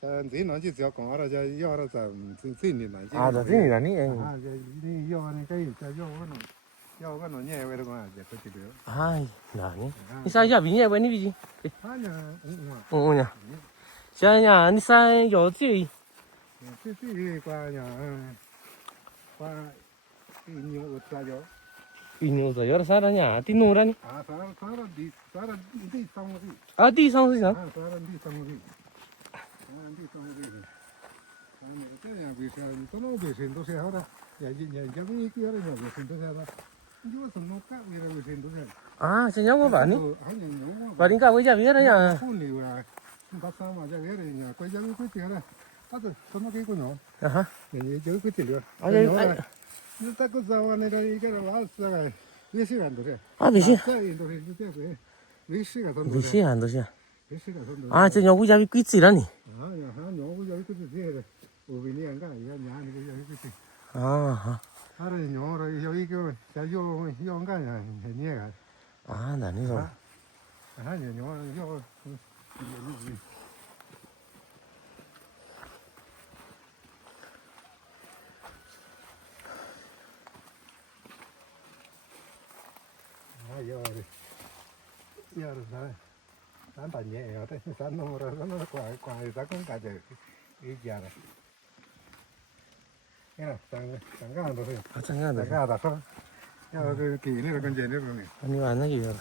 rồi tí nó chỉ cho có rồi cho do nó giờ xin thì này 아, 나 생이 나니? à đi do này cái cho do cái nó nhẹ vậy đó con à giờ tôi chỉ được 아이, 나니? 이 사이야 미니야 왜니 비지? à nhà 어, 오냐. Chà nhà đi sai gió gì? Tí qua nhà qua cái nhiều ớt ra gió. Ino rồi giờ sao đó nhà tin nô ra nè. Sara đi xong rồi. À đi xong rồi sao? Sara đi xong rồi. Đi xong rồi. Cái nhà bị sao? Tôi nói bị xin tôi sẽ hết đó. Nhà cái kia là nhà bị xin tôi sẽ hết. Nhưng mà xong nó cắt vì là bị xin tôi sẽ. À chả nhau bạn đi. Bạn đi cả với nhà biết đấy nhà. Phun nhiều à. Bắt sao mà nhà biết đấy nhà quay ra cái tiền này. Tắt rồi, tôi nói cái con nhỏ. À ha. Nhà chơi cái tiền được. À vậy. Nó ta có sao này đây cái là last rồi. Mấy 시간 rồi. 아 몇시? mấy 시간 정도. 몇 시간 도시야? 몇 시간 정도. 아 저 여기 잡이 퀴즈라니. 아, 야, 한 요거 여기 끝에 뒤에 오빈이 안 가. 이거 냐 이거 여기 끝에. 아. 하루 요로 여기 그 자요 요가 냐 니가. 아 나는 좀. 아니 요 giờ rồi sáng tận nhẹ rồi đấy sáng nó rồi nó quả sáng cũng cả đời ý giờ này nghe nào sáng sáng cái rồi 아 잠깐. sáng cái là sao giờ cái kỳ này là con gì nữa rồi 아니 안 하기요.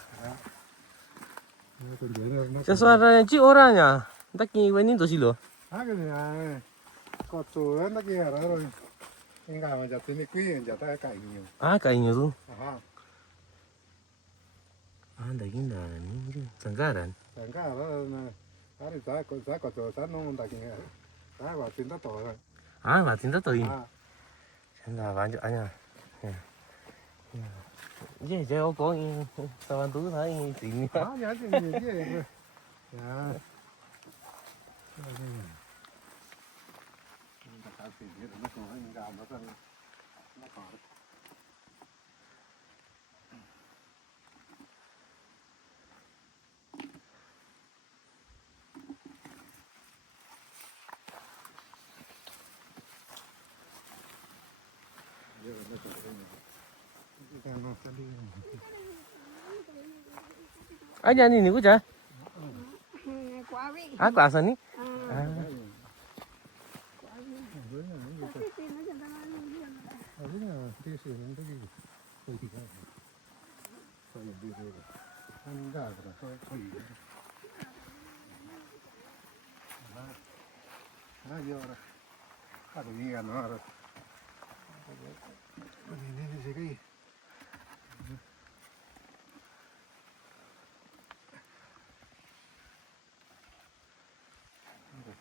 con gì nữa nó 저 소라는 지 오라냐. 딱히 왜님 도시로. cái này có số nó kia rồi anh gà mà giờ thì quý giờ ta cày nhiều 아 까이녀도. à 아 나긴 나니. 잠깐만. sáng cái đó là giá có số sáng nó ta kia giá có tiền đất tổ rồi 아 맞긴다 또 이. à 나 완전 아니야. 이제 제가 거기 사람도 다 있니? à nhà thì nhiều cái này nhà nó còn anh gà nó còn nó còn 아니 누구자? Quá vị. 아 과선이? À, 아. cái gì nó chẳng ra ở đây là cái sự nó cái gì tôi thì không tôi đi rồi anh gà rồi tôi giờ rồi các cái gì nó rồi cái gì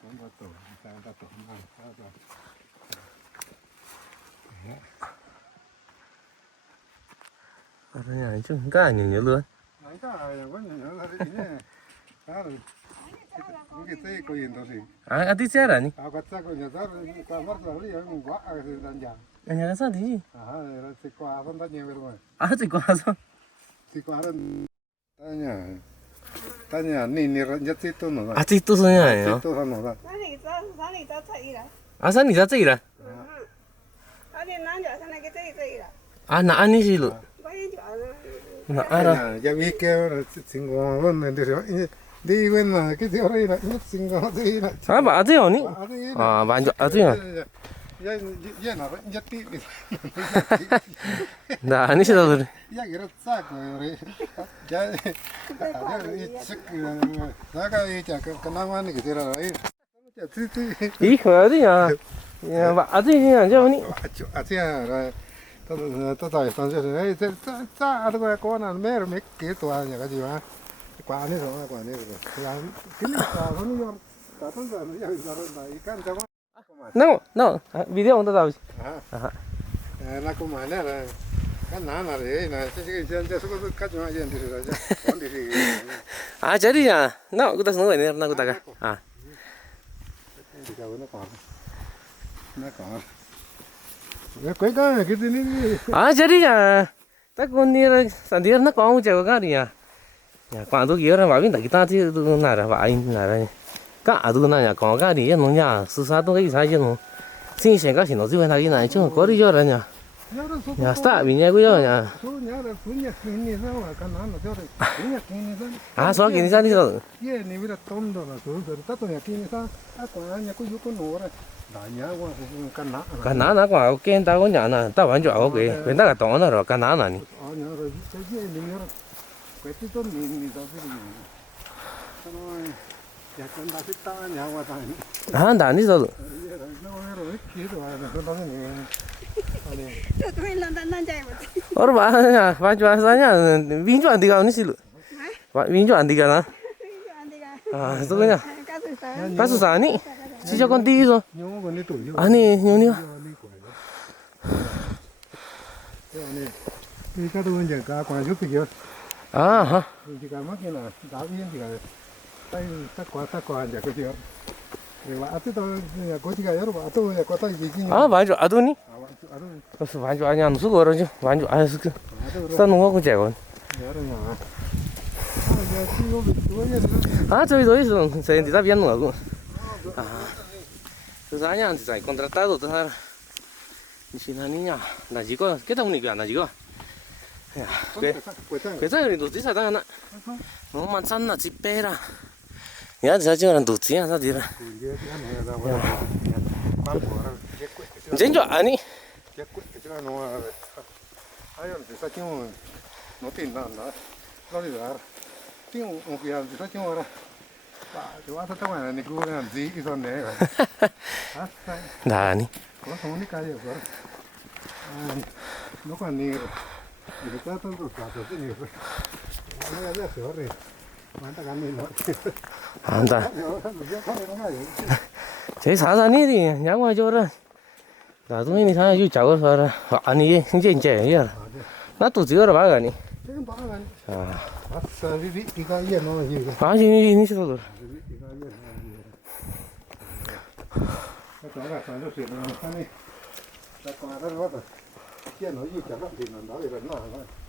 con có tổ sang ta tổ này rồi 아니 좀 그거 아니냐 luôn. nói cả có nhiều là cái này à rồi cái tay có hiện đâu gì 아 어디 자라니? à bắt ra có nhiều ra qua mất rồi đi ăn quá cái gì đơn giản 아니 가서 되지. à rồi thì qua vẫn đã nhiều rồi 아직 와서. thì qua đó tanya ni nhất thiết tôi nói 아직 또 소녀예요. tôi nói là sáng này ta chạy ra. 아 산이 자체이라. Sáng này nó giờ sáng này cái chạy ra. 아 나 아니시로. Quay chỗ 나 알아. giờ biết kêu là sinh hoạt luôn này rồi đi bên là cái chỗ đây là nhất sinh hoạt đi là 아 맞아요 니? 아 완전 아주야. giờ nó nhất thiết 나 아니시다 그래. 야 이렇다 그래 야 이책 나가 이제 그 나만이 그대로 이 거야디야. 야 아주야 저니. 아치야 tôi tại sao chứ đấy ta tôi có là mẹ rồi mấy cái tòa nhà cái gì mà quả này rồi cái này quả nó như ta thân giờ nó giờ là cái can cho No video 온다 나오지. na cũng mà nè là cái ná là đấy là cái số cái chỗ này thì rồi chứ còn thì 아 저리야. 나 그다 쓰는 거 아니야 나 그다가. 아. thì đâu nó còn quấy cái gì này 아 저리야. 딱 언니랑 산디랑 나 광우 제가 가리야. 야 광도 기어라 와빈다 기타티도 나라 와인 나라. 까도 나냐 광가리 야 농냐 수사도 이 사진은 신鲜个新到这边那里呢就过来叫人家 nhà start vì nhà quý nhà số nhà là số nhà kinh này sao mà cái nào nó cho đấy số nhà kinh này sao à số kia sao đi rồi ye này bây giờ tôm đó là số rồi tất cả nhà kinh này sao à quả nhà có có nổ rồi đại nhà qua cái nào cái nào ok tao có nhà nè tao vẫn chọn ok bên ta là tao nó rồi cái nào này nhà rồi cái gì mình nhớ cái tí tôm mình tao cái gì cái nó nhà con ta thích ta nhà qua ta à đã đi rồi nó rồi kia rồi nó đó này tôi làm đang chạy mà ở bà nhà bà cho sao nhà viên cho anh đi đâu ní xí lụ viên cho anh đi cái nào à tôi nhà cái số sao ní chỉ cho con đi rồi nhớ con đi tuổi anh đi nhớ đi thì các tôi giờ cả quả giúp thì kìa à hả thì cả mắt như là giáo viên thì là tay tất quả giờ cái gì thì bà tôi có chỉ cái đó bà tôi có tay gì chứ à bà cho à tôi ní 그래서 완전 아니 안 쓰고 그러죠. 완전 안 쓰고. 써놓은 거 그제 건. 아, 저기도 있어. 저기 está viendo algo. Ah. Pues aña antes hay contratado toda si la niña, la chica, ¿qué tal única la chica? Que está en dos días está no manzana chipera. Ya se ha hecho en dos días, ¿sabes? 진짜 아니 나 아니 안다 제 사산이리 양화 줘라 나도 이니 사 유 작어 살아 아니 이제 야 나도 지어라 봐 아니 아 아니 이니 싫어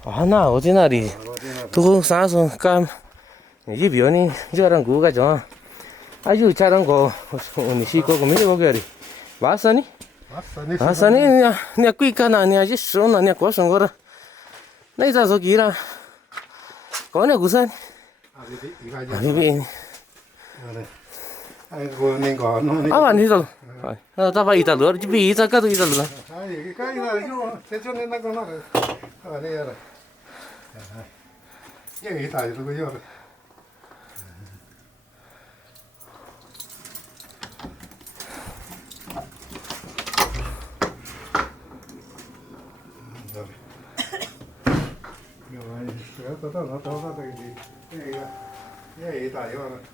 아나 어제 날이 두고 사서 감 이 변이 저랑 구가 좀 아주 잘한 거 오늘 시고 고민해 보게리 왔으니 아사니 냐 꾸이까나 냐 지스로나 냐 고성거라 내가 저기라 거네 구산 아비비 아이고 내가 너 아 아니 저 따바 이따 너 집이 이따 가도 이따 너 아 이게 까이다 이거 세천에 나거나 아 내가 얘기 다 이러고 요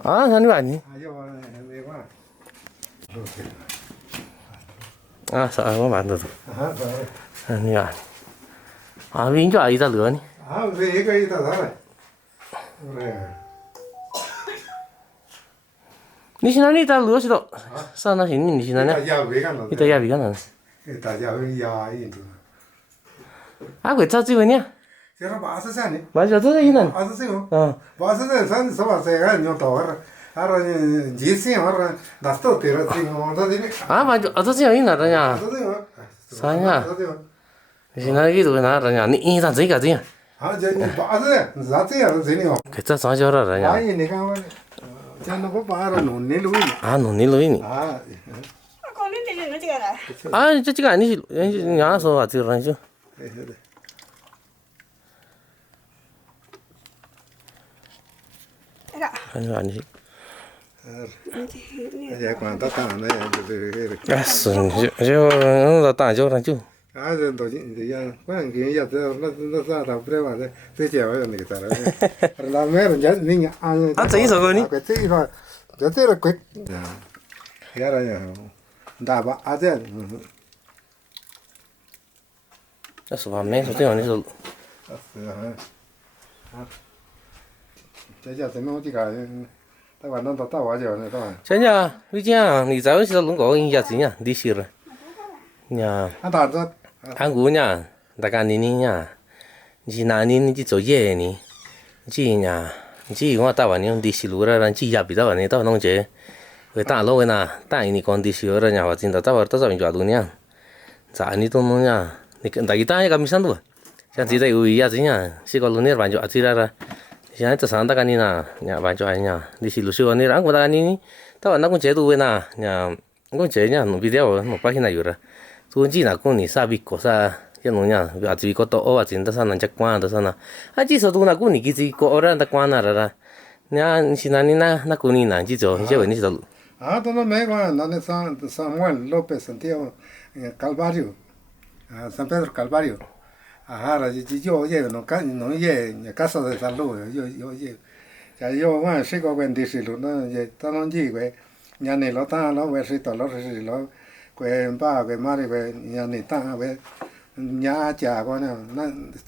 아 아니 아니 아 사고 만들어 아니 아니 아 윈조 아이다 너니 왜 얘가 이다 나 그래 니 신나니 다 넣으시도 사나 신니 니 신나냐 야 왜가 나 이따 야비가 나 다야 야 인도 아 그자 지원이야 제가 봐서 사니 맞아 저 이는 봐서 세요 어 봐서 산 서봐 제가 녀도 알아 지신 알아 나스도 때라 지금 어디니 아 맞아 어쩌지 여기 나라냐 어디요 사냐 신나기도 나라냐 니 인사 저기가 저야 아 저기 봐서 자세야 되니요 그자 저저라냐 아니 내가 저는 거 봐라 논네 루이 아 너니 로이니 아 con đi thì nó chưa là 아 저지가 아니지 야서 왔지라죠 아니 아니지 야 관다 따네 알았어 저 따져라 주 아 저도 이제 야 그냥 그냥 나 그래봐 되게 와요 네 따라 라면 야 니가 아 저기서 거니 그 저기서 저 때를 그 야라냐 나봐 아재 알았어 밤에 저때 어디서 저자 때문에 어디가 다 완전 다 와죠 네 또 전야 위지야你早上能够印下子呀你写了呀 아 다저 한국냐 나가니냐你哪里你去做业呢你呀你我大晚上你写路了你呀比较晚你到弄这个大楼呢大你讲你写了呀我真的到我到这边抓住呢咋你都弄呀 Ndakita ya kamisando. Siang cita ui ya cinya. Si kalau ni banjo acira ra. Siang itu santa kanina nya banjo hanya di silusio ni rang pada kanini. Tahu anak kun cetu wena nya kun cenya no video no página yura. Tu ji na kun ni sabi cosa ya no nya aci ko to o aci nda sana jak kwa nda sana. Aci so tu na kun ni kici ko ora nda kwa na ra. Nya sinani na kun ni na ji jo je weni so. Ah, todo me va, no Samuel López Santiago, Calvario, San Pedro Calvario. Ajá, yo llego, no llego, casa de salud, yo llego. Ya yo, bueno, sí, con buen decirlo, no, ya está no llego, ya ni lo tan, lo ves, lo que va, que madre, ya ni tan, ya ya, bueno,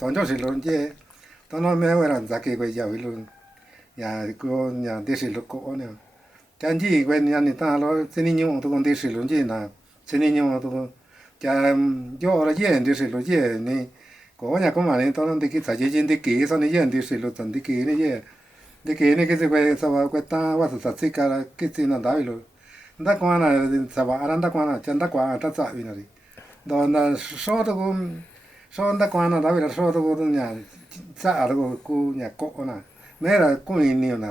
entonces si lo llego, todo me verán, ya que ya, ya, con, ya decirlo, con, cha chi quen nhà người ta lo xin đi nhung tôi còn đi sử dụng gì là xin đi nhung tôi cha do là gì đi sử dụng gì này có nhà có mà này tôi đi cái tài chính đi kỹ sau này gì đi sử dụng đi kỹ này gì đi kỹ này cái gì vậy sao vậy taว่าสุดสิการcái gì nó đã rồi đã qua là sao vậy anh đã qua là chân đã qua đã chạy đi rồi đó là số tôi cũng số đã qua là đã rồi số tôi cũng nhà chạy rồi cũng nhà cọ nè mấy là cũng nhiều nè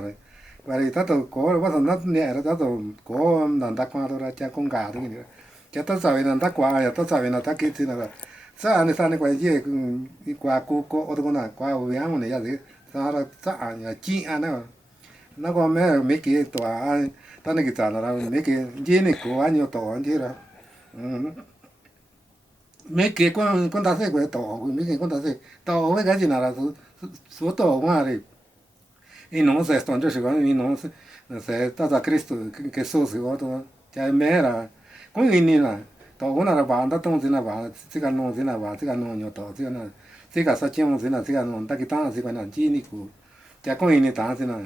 vậy tato có bắt đầu nó nhẹ rồi tato có nằm đắc qua rồi cha con gà thôi nhỉ cha ta sao nằm đắc qua ya ta sao nằm đắc cái gì nào sao anh sao này quay gì qua cô ở đó nè qua ở nhà mình này gì sao là sao anh chị anh nó có mấy cái tòa ta này cái trả là mấy cái gì này của anh nhiều tòa anh chứ rồi mấy cái con ta thấy cái tòa mấy cái con ta thấy tòa với cái gì nào là số tòa ngoài rồi y no se esto entonces cuando y no se tata Cristo que sos y otro ya mera con y ni la to una la banda ton sin la banda siga no sin la banda siga no yo to siga na siga sa chion sin la siga no ta ki ta siga na ji ni ku ya con y ni ta sin la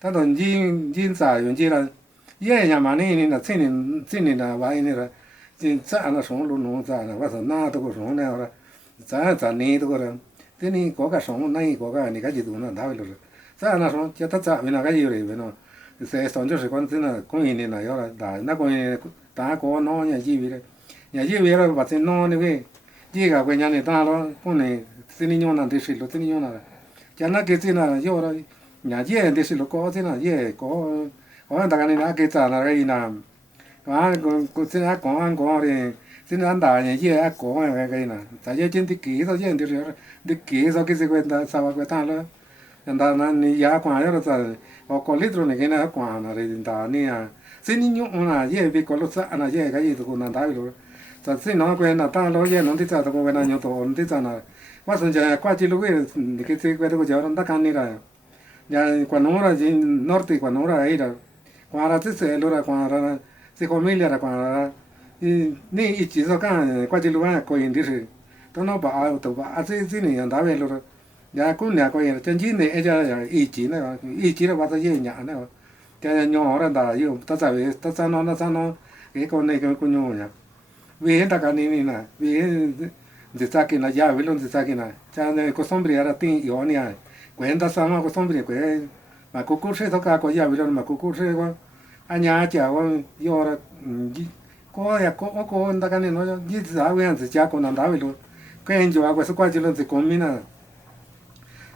ta don ji sa yun ji la ye ya ma ni na sin ni na ba ni la ji sa na song lu no sa na wa sa na to ko song na la sa ni to ko la ti ni ko ka song na ko ka ni ka ji tu na da lo sa na so ya ta sa na ga yure no se esto entonces cuando na con ini na yo da na con ta ko no nya ji vi nya ji vi ra ba tin no ni ve ji ga nya ni ta lo con ni sin niño na de lo tin niño na ya na que tin na yo ra nya ji de lo ko tin na ye ko da ga ni na que ta na ga ina ko tin na ko re tin na da nya ji a ko ga ina ta ye tin ti ki so ye de ki so que se cuenta sa va cuenta lo andar ni ya cuando yo está o con litro ni que nada cuando la ni a sin niño una ye vi con los ana ye que yo con nada lo ta si no que na ta lo ye no te ta con buena yo to no te ta na más ya cuachi lo que ni que se que ya anda can ni la ya cuando ora en norte cuando ora ahí la cuando se lo ra cuando se familia ra cuando ni ichi so kan cuachi lo va con indire to no ba to ba así ni anda ve lo ya cũng nhà coi chân chín này giờ ý chí này ý chí là bao giờ nhả này cái nhỏ ra đã yêu ta giải ta sao nó cái con này cái con nhỏ nhỉ vì hiện tại cái này nè vì de saque na ya velo de saque na cha ne ko sombri ara tin yo ni ai cuenta sama ko sombri ko ma ko kurse to ka ko ya velo ma ko kurse ko anya cha ko yo ra ko ya ko nda ka ne no ji za we an cha ko na da velo ko en jo ko so kwa ji lo de combina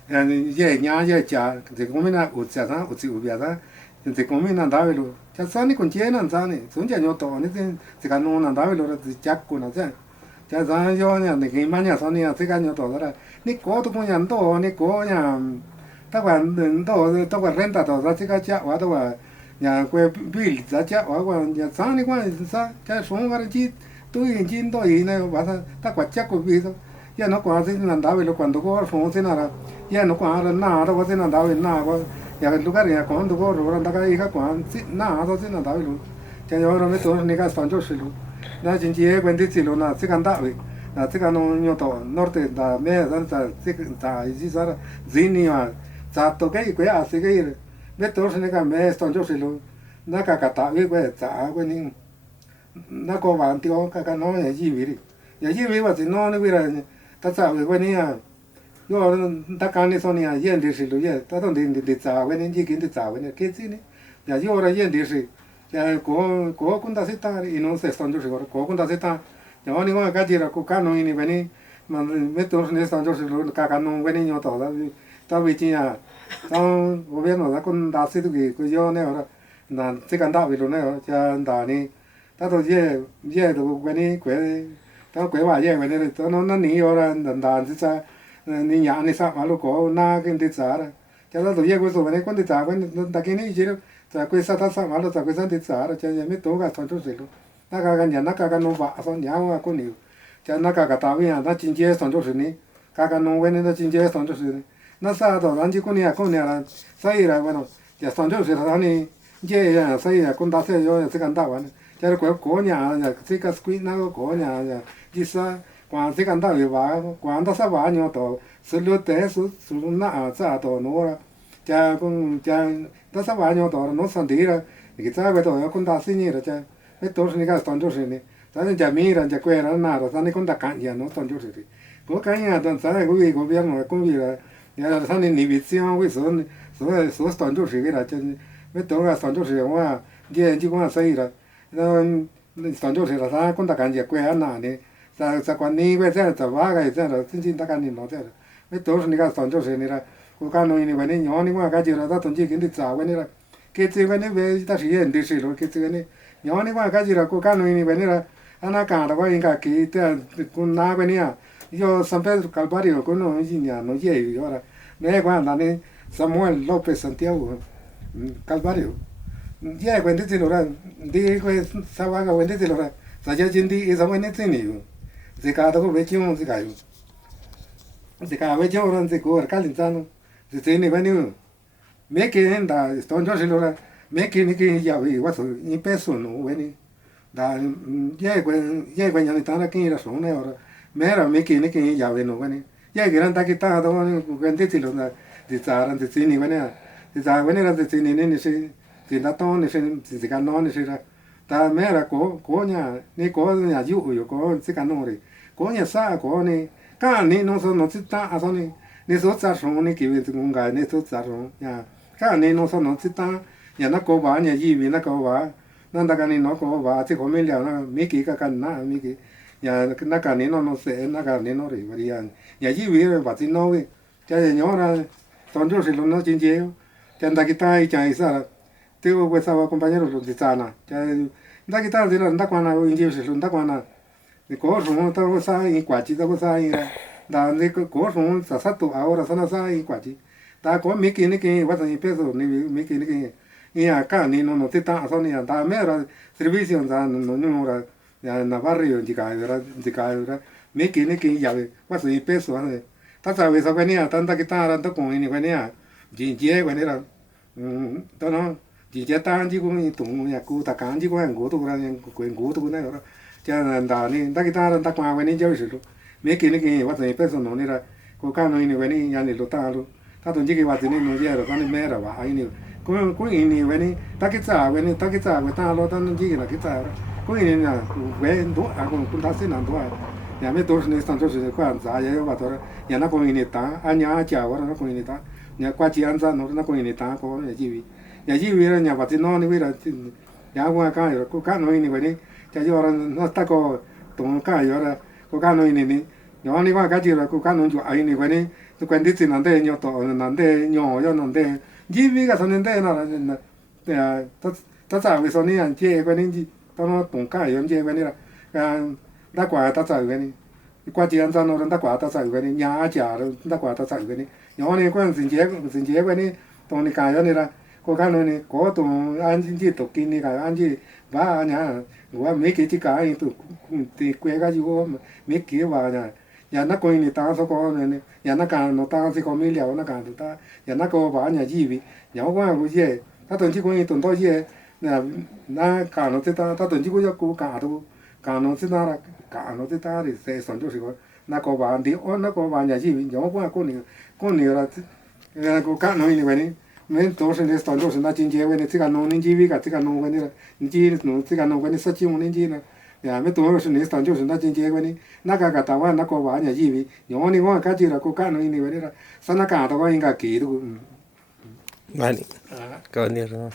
ye nya ye cha de combina u cha sa u chi u bia sa de combina da velo cha sa ni con tiene sa ni son ya no to ni se ka no na da velo ra cha ko na cha cha sa yo nya de que maña son ni se ka no to ra ni ko to con yan to ni ko nya ta quan to quan renta to ra se ka cha wa to wa nhà quê bil giá trị ở quan nhà sáng đi qua sa cha xuống vào chi tôi chi tôi ý này và ta quả chắc của bil thôi ya nó qua thế là đào về lúc quan đó xuống thế nào ya nó qua là na đó có thế nào đào về na có ya lúc cái nhà quan đó có rồi ta cái cái quan na đó thế nào đào về lúc cha yo rồi mới tôi này cái sản xuất xí lúc na chính trị quan điểm xí lúc na sẽ cần đào về na sẽ cần nó nhiều to norte da me dan ta sẽ ta gì ra gì mà cha to cái à sẽ cái biết tôi sẽ cái mấy sản xuất luôn, nó cả tạo cái trả cái những nó có bán tiêu cái nó là gì vậy đi, gì vậy mà thì nó bây giờ ta trả cái này à, do ta cái này sau này yên đi xí luôn vậy, taต้องđi trả cái này gì kiến đi trả cái này cái gì này, giờ do là yên đi xí, giờ có cũng ta sẽ ta, nó sẽ sản xuất rồi, có cũng ta sẽ ta, giờ anh nói cái gì là có cái nó này vậy này, mà mấy tôi nên xong cho sự cả cả nông cái này nhỏ tỏ ra tao bị chi à tao có biết nó con đá xí tụi cái do này rồi là chỉ cần đá bị rồi này cho đá này tao tôi dễ tụi cái này quế tao quế vào dễ cái này tao nó nín rồi là đá chỉ sa nín nhà nín sa mà lúc có na cái gì sa rồi cho tao tôi dễ cái số cái này con gì sa cái nó cái này chỉ là sa quế sa tao sa mà lúc sa quế sa gì sa rồi cho nên mấy tôi cái xong cho sự nó cái nhà nó cái nông vạ xong nhà mà con nhiều cho nó cả tao bây giờ nó chính chế xong cho sự này cả nông cái này nó chính chế xong cho sự này nó xa đó anh chỉ con nhà là xây ra bueno ya xong cho sự là anh chế ya xây ra con ta xây rồi sẽ cần tao anh cho nó có nhà ya cái cái squid nó có nhà ya chỉ sa quan sẽ cần tao về vào quan ta sa vào nhau to sự lưu tế sự na sa to nó ra cha con cha ta sa vào nhau to nó xong đi ra cái cha cái to con ta xây như ra cha cái tổ này cái xong cho sự này ta nên cha mi ra cha quê ra na rồi ta nên con ta cạn ya nó xong cho sự có cái nhà ta sa cái gì có biết mà cũng vì là ya他你比这样为什么所stand住是个啦，就没多个stand住是话，这就讲所以啦，那stand住是啦，他讲大感觉贵啊那呢，在关你个这在挖个这了，真正大感觉老这了，没多是你个stand住是你啦，我看侬你问你娘你话感觉了，他同时给你找个你啦，给这个你为他是人的事了，给这个你娘你话感觉了，我看侬你问你啦，那干的话应该给这跟哪个你啊？yo San Pedro Calvario con no ya no llego ahora me cuando ne Samuel López Santiago Calvario ya cuando te lo ran di que sabaga cuando te lo ran sa ya jindi esa buena tiene se cada ko vechion se cayo se cada vechion ran se ko calentano se tiene bueno me que enda esto yo se lo ran me que ni que ya vi waso ni peso no bueno da ya cuando ya ni aquí la zona ahora mera me que ya ve no bueno ya que eran taquita todo cuando te lo de taran de tini bueno de ta bueno era de tini ni se da to ni se ganó ni se ta mera ko ni ko nya yu ko se ganó ri ko nya sa ko ni ka ni no so no ta a so ni so ta so ni que ve un ga ni so ta so ya ka ni no so no ta ya na ko ba nya yi vi na ko ba na da ka ni no ko ba ti ko me le na me que ka na me que ya na ka ni no sé na ka ni no ri varían ya allí vive va ti no ve ya señora son yo si lo no chin je ya anda kita y cha isa tengo pues a compañeros los de sana ya anda kita de anda kwana o inje si lo anda kwana de ko so mo ta sa y kwachi ta sa y da de ko so mo sa sa to ahora sana sa y kwachi ta ko mi ki ni ki va ni peso ni mi ki ni ki y acá ni no te ta so ni anda mera servicio no ra ya na barrio di caera me que ya ve paso y peso ta sabes esa venía tanta que estaba dando con ni venía jinje venía to no jinje tan ji con tu ya ku ta kan ji con go tu ra con go tu na ahora ya anda ni ta que estaba dando con venía yo eso me que paso y peso no era con cano ni venía ya ni lo ta lo ta tu ji que va tener no ya lo ni mera va ahí ni con ni venía ta que ta ta lo tan ji que la que ta có gì là quen đó cũng đã xin làm thôi nhà mấy tôi nên sang cho sự quan giá vậy và tôi nhà nó có gì ta anh nhà chào nó có gì ta nhà qua chị ăn ra nó có gì ta có nhà gì vì là nhà vật nó như vậy là nhà qua cái rồi có cái nói như vậy đi cho cho nó ta có tổng cái rồi là có cái nói như này nhỏ này qua cái gì là có cái nói cho ai như vậy đi tôi quen đi xin làm đây nhỏ to làm đây nhỏ cho làm đây gì vì cái thằng đây nó là ta sao vì sao này anh chơi cái này tao nó tổng cái giống như vậy là đã quả ta sợ cái này qua chị ăn ra nó đã quả ta sợ cái này nhà chả đã quả ta sợ cái này nhỏ này quan sinh chế cái này tao này cái này là có cái này có tụi anh chỉ tụi kinh này cái anh chỉ và nhà của mấy cái chỉ cái tụi thì quay cái gì của mấy cái và nhà nó coi này ta sao có này nhà nó càng nó ta sẽ có mấy liệu nó càng ta nhà nó có và nhà gì vì nhỏ quá cái gì ta tưởng chỉ có những tụi tôi gì na cả nó thế ta tưởng chỉ có cô cả nó thế ta là cả nó thế ta thì sẽ sản xuất được na có bạn thì nó có bạn nhà gì nhỏ quá con này là cô cả nó như vậy này mình tôi sẽ sản xuất na chính chế vậy này thì cả nó nên gì vì cả thì cả nó vậy này chỉ nó thì cả nó vậy này sát chiêu nên gì này ya mình tôi sẽ sản xuất na chính chế vậy này na cả taว่าna có bạn nhà gì vì nhỏ này quá cái gì là cô cả nó như vậy này là sao na cả ta có những cái kỳ đó Vale, con Dios, ¿no?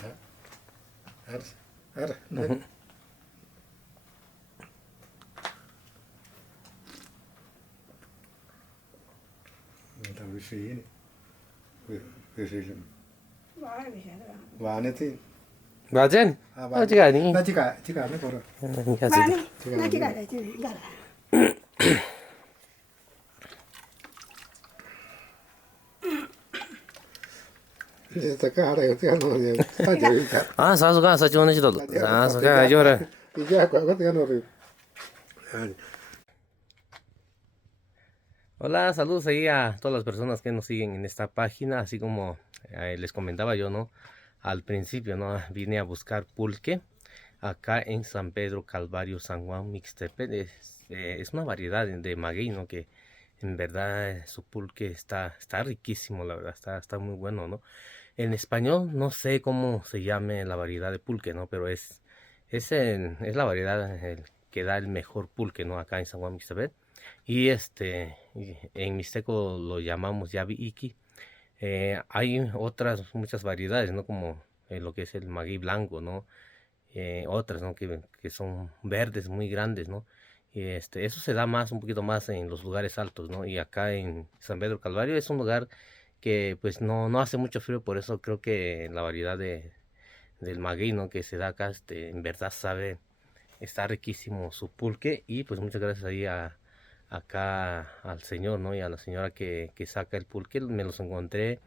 quỷ sĩ này quỷ sĩ Bảo là bị sao đó. và này thì Và trên, và chỉ cả những na chỉ cả nó có rồi nhà Bảo gì đi, nó chỉ cả là chứ gà. tất cả đây cái nó này ta chơi cả à sao số sao chỗ này chỉ đâu à số cái chỗ này thì ra có cái nó rồi hola, saludos ahí a todas las personas que nos siguen en esta página, así como les comentaba yo, ¿no? Al principio, ¿no? Vine a buscar pulque acá en San Pedro Calvario, San Juan Mixtepec. Es una variedad de maguey, ¿no? Que en verdad su pulque está riquísimo, la verdad, está muy bueno, ¿no? En español no sé cómo se llame la variedad de pulque, ¿no? Pero es la variedad que da el mejor pulque, ¿no? Acá en San Juan Mixtepec. Y en mixteco lo llamamos yabi iki. Hay otras muchas variedades, ¿no? Como lo que es el maguey blanco, ¿no? Otras, ¿no? Que son verdes, muy grandes, ¿no? Y eso se da más, un poquito más en los lugares altos, ¿no? Y acá en San Pedro Calvario es un lugar que pues no hace mucho frío, por eso creo que la variedad del maguey, ¿no? Que se da acá, en verdad está riquísimo su pulque. Y pues muchas gracias ahí acá al señor, ¿no? Y a la señora que saca el pulque. Me los encontré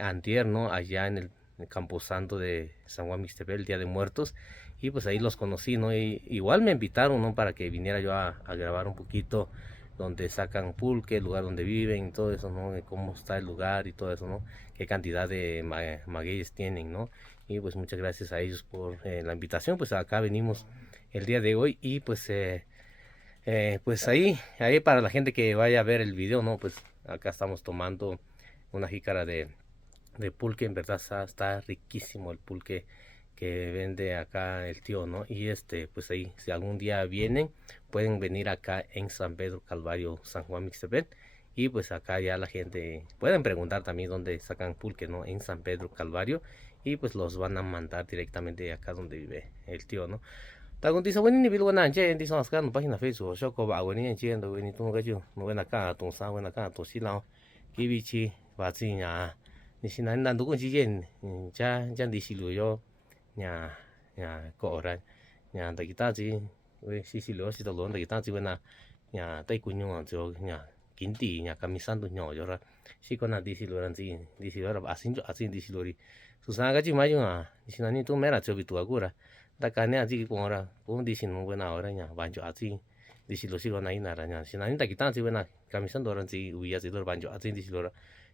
antier, ¿no? Allá en el Camposanto de San Juan Mixtepec, el Día de Muertos. Y pues ahí los conocí, ¿no? Y igual me invitaron, ¿no? Para que viniera yo a grabar un poquito donde sacan pulque, el lugar donde viven y todo eso, ¿no? De cómo está el lugar y todo eso, ¿no? Qué cantidad de magueyes tienen, ¿no? Y pues muchas gracias a ellos por la invitación. Pues acá venimos el día de hoy y pues pues ahí para la gente que vaya a ver el video, ¿no? Pues acá estamos tomando una jícara de pulque. En verdad está riquísimo el pulque que vende acá el tío, ¿no? Y pues ahí, si algún día vienen, pueden venir acá en San Pedro Calvario, San Juan Mixtepec. Y pues acá ya la gente, pueden preguntar también dónde sacan pulque, ¿no? En San Pedro Calvario. Y pues los van a mandar directamente acá donde vive el tío, ¿no? Tagun tisa weni ni bilu wana anje tisa aska no página Facebook yo ko ba weni anje ndo weni tu ngaju no wana ka tong sa wana ka to si lao ki bi chi ba chi nya ni sin nan dan du kun chi yen cha di si lu yo nya ko ra nya da kita chi we si lu si to lo da kita chi wana nya tai ku nyu jo nya kin ti nya kamisan tu nyo yo ra si ko na di si lu ran chi di si ra asin di si lu ri su sa ga chi ma ju ni sin ni tu mera cho bi tu agura ta kane aji ko ora ko di sin no buena hora nya banjo aji di si lo si lo na ina ra nya sin ani ta kita ji buena kamisan do ran ji uya ji do banjo aji di si lo ra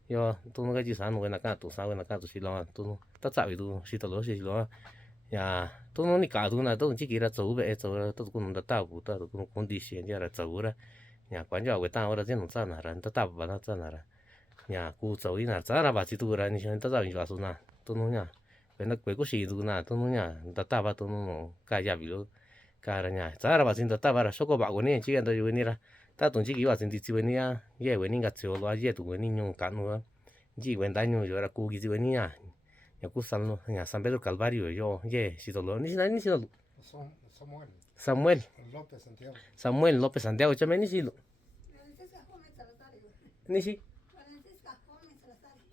yo tu no ga ji san no buena ka tu sa buena ka tu si lo tu ta sa bi tu si to lo si lo ya tu no ni ka tu na to ji ki ra zo be zo ra to ku no ta bu ta ku no di si ya ra zo ra nya quan jo we ta ora ji no sa na ra ta ba na sa na ra nya ku zo ina za ra ba ji tu ra ni sin ta za bi ba su na tu no nya nó quay có gì rồi nè tôi nói nhá ta vào tôi nó cái gì vậy cái là nhá giá là bảo xin ta vào là số có bảo của nên chỉ cần tôi về ra ta tổng chỉ kêu bảo xin đi về nha ye về nên gặp chiều lo ye tụi về nên nhung cán nữa chỉ về tay nhung rồi là cô cái về nha nhà cô san lo nhà San Pedro Calvario yo ye si tôi lo ni si lo Samuel López Santiago cho mấy ni si lo ni si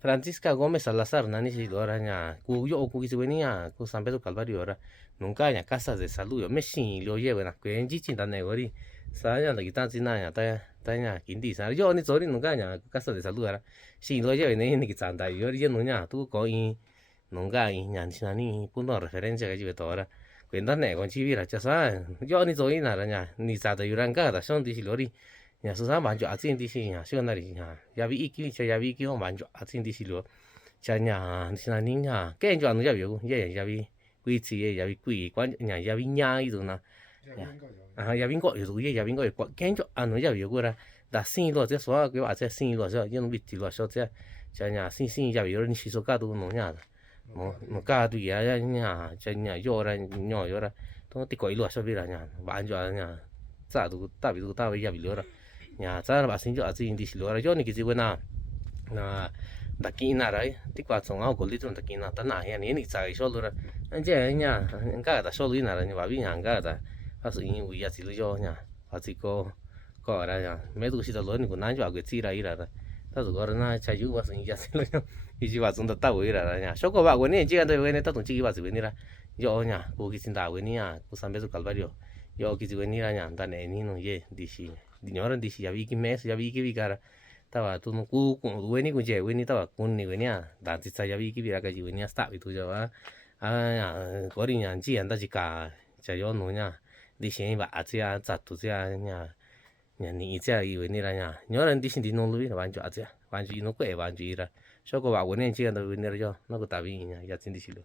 Francisca Gómez Salazar, nani si lo era ña, yo o que se venía con San Pedro Calvario ahora, nunca ña casas de salud, yo me sin lo llevo na que en chichi tan negori, sa ña la quitan sin nada, ta ña quindi sa, yo ni zori nunca ña casas de salud ahora, sin lo llevo ni quitan da, yo no ña tú coi nunca ña ni nani punto de referencia que lleve todo ahora, cuenta nego chi vira cha sa, yo ni zori nada ña, ni sa de yuran cada, son di si lori. nhà số sáu bán cho anh đi xí nhà xưa này nhà nhà bị ít cho nhà bị ít không bán cho anh đi xí luôn cho nhà là nín nhà cái anh cho anh nhà biểu vậy nhà bị quý gì nhà bị quý quan nhà bị nhai rồi nè nhà bị gọi rồi nhà bị gọi cái anh cho anh nhà biểu ra đã xin rồi chứ số cái bạn sẽ xin rồi chứ nhưng bị rồi số chứ cho nhà xin nhà biểu ni xí số cả đồ nó nhà nó cả đồ gì nhà cho nhà vô ra nhỏ vô ra tôi thì gọi rồi số bây giờ nhà bán cho nhà sao đồ ta bị nhà bị rồi nhà cha là sinh cho anh đi xí lo ra cho nên cái gì vậy na đặc kỹ nào đấy thì qua trong áo của lý tưởng đặc kỹ nào ta nãy anh ấy chạy số rồi anh chị nhà anh cả ta số lý nào anh bảo với nhà anh cả ta他是因为呀是了叫呀，他这个搞来呀，没东西的人你个难就个自然一来的， ta zu gor na cha yu ba sin ya sin lo yi ji ba zun da ta wi ra nya sho ko ba wen ni ji ga de wen ni ta tong chi ba zi wen ni ra yo nya ku ki sin da wen ni ya ku san be su calvario yo ki zi wen ni ra nya da ne ni no ye di shi di nyo ran di shi ya vi ki mes ya vi ki vi ka ra ta ba tu no ku wen ni ku je wen ni ta ba kun ni wen ya da ti sa ya vi ki vi ra ka ji wen ni sta vi tu ja ba à nya có đi nhà chị anh ta chỉ cả chỉ có nó nha đi xem bà chị à chặt tu chị à nhà nhà ní chị à yêu ní là nhà nhớ là đi xem đi nông lui là bạn cho chị bạn chỉ nó quậy bạn chỉ là sau có bảo quên chị anh ta quên đi rồi nó có tại vì nhà gia đình đi xí luôn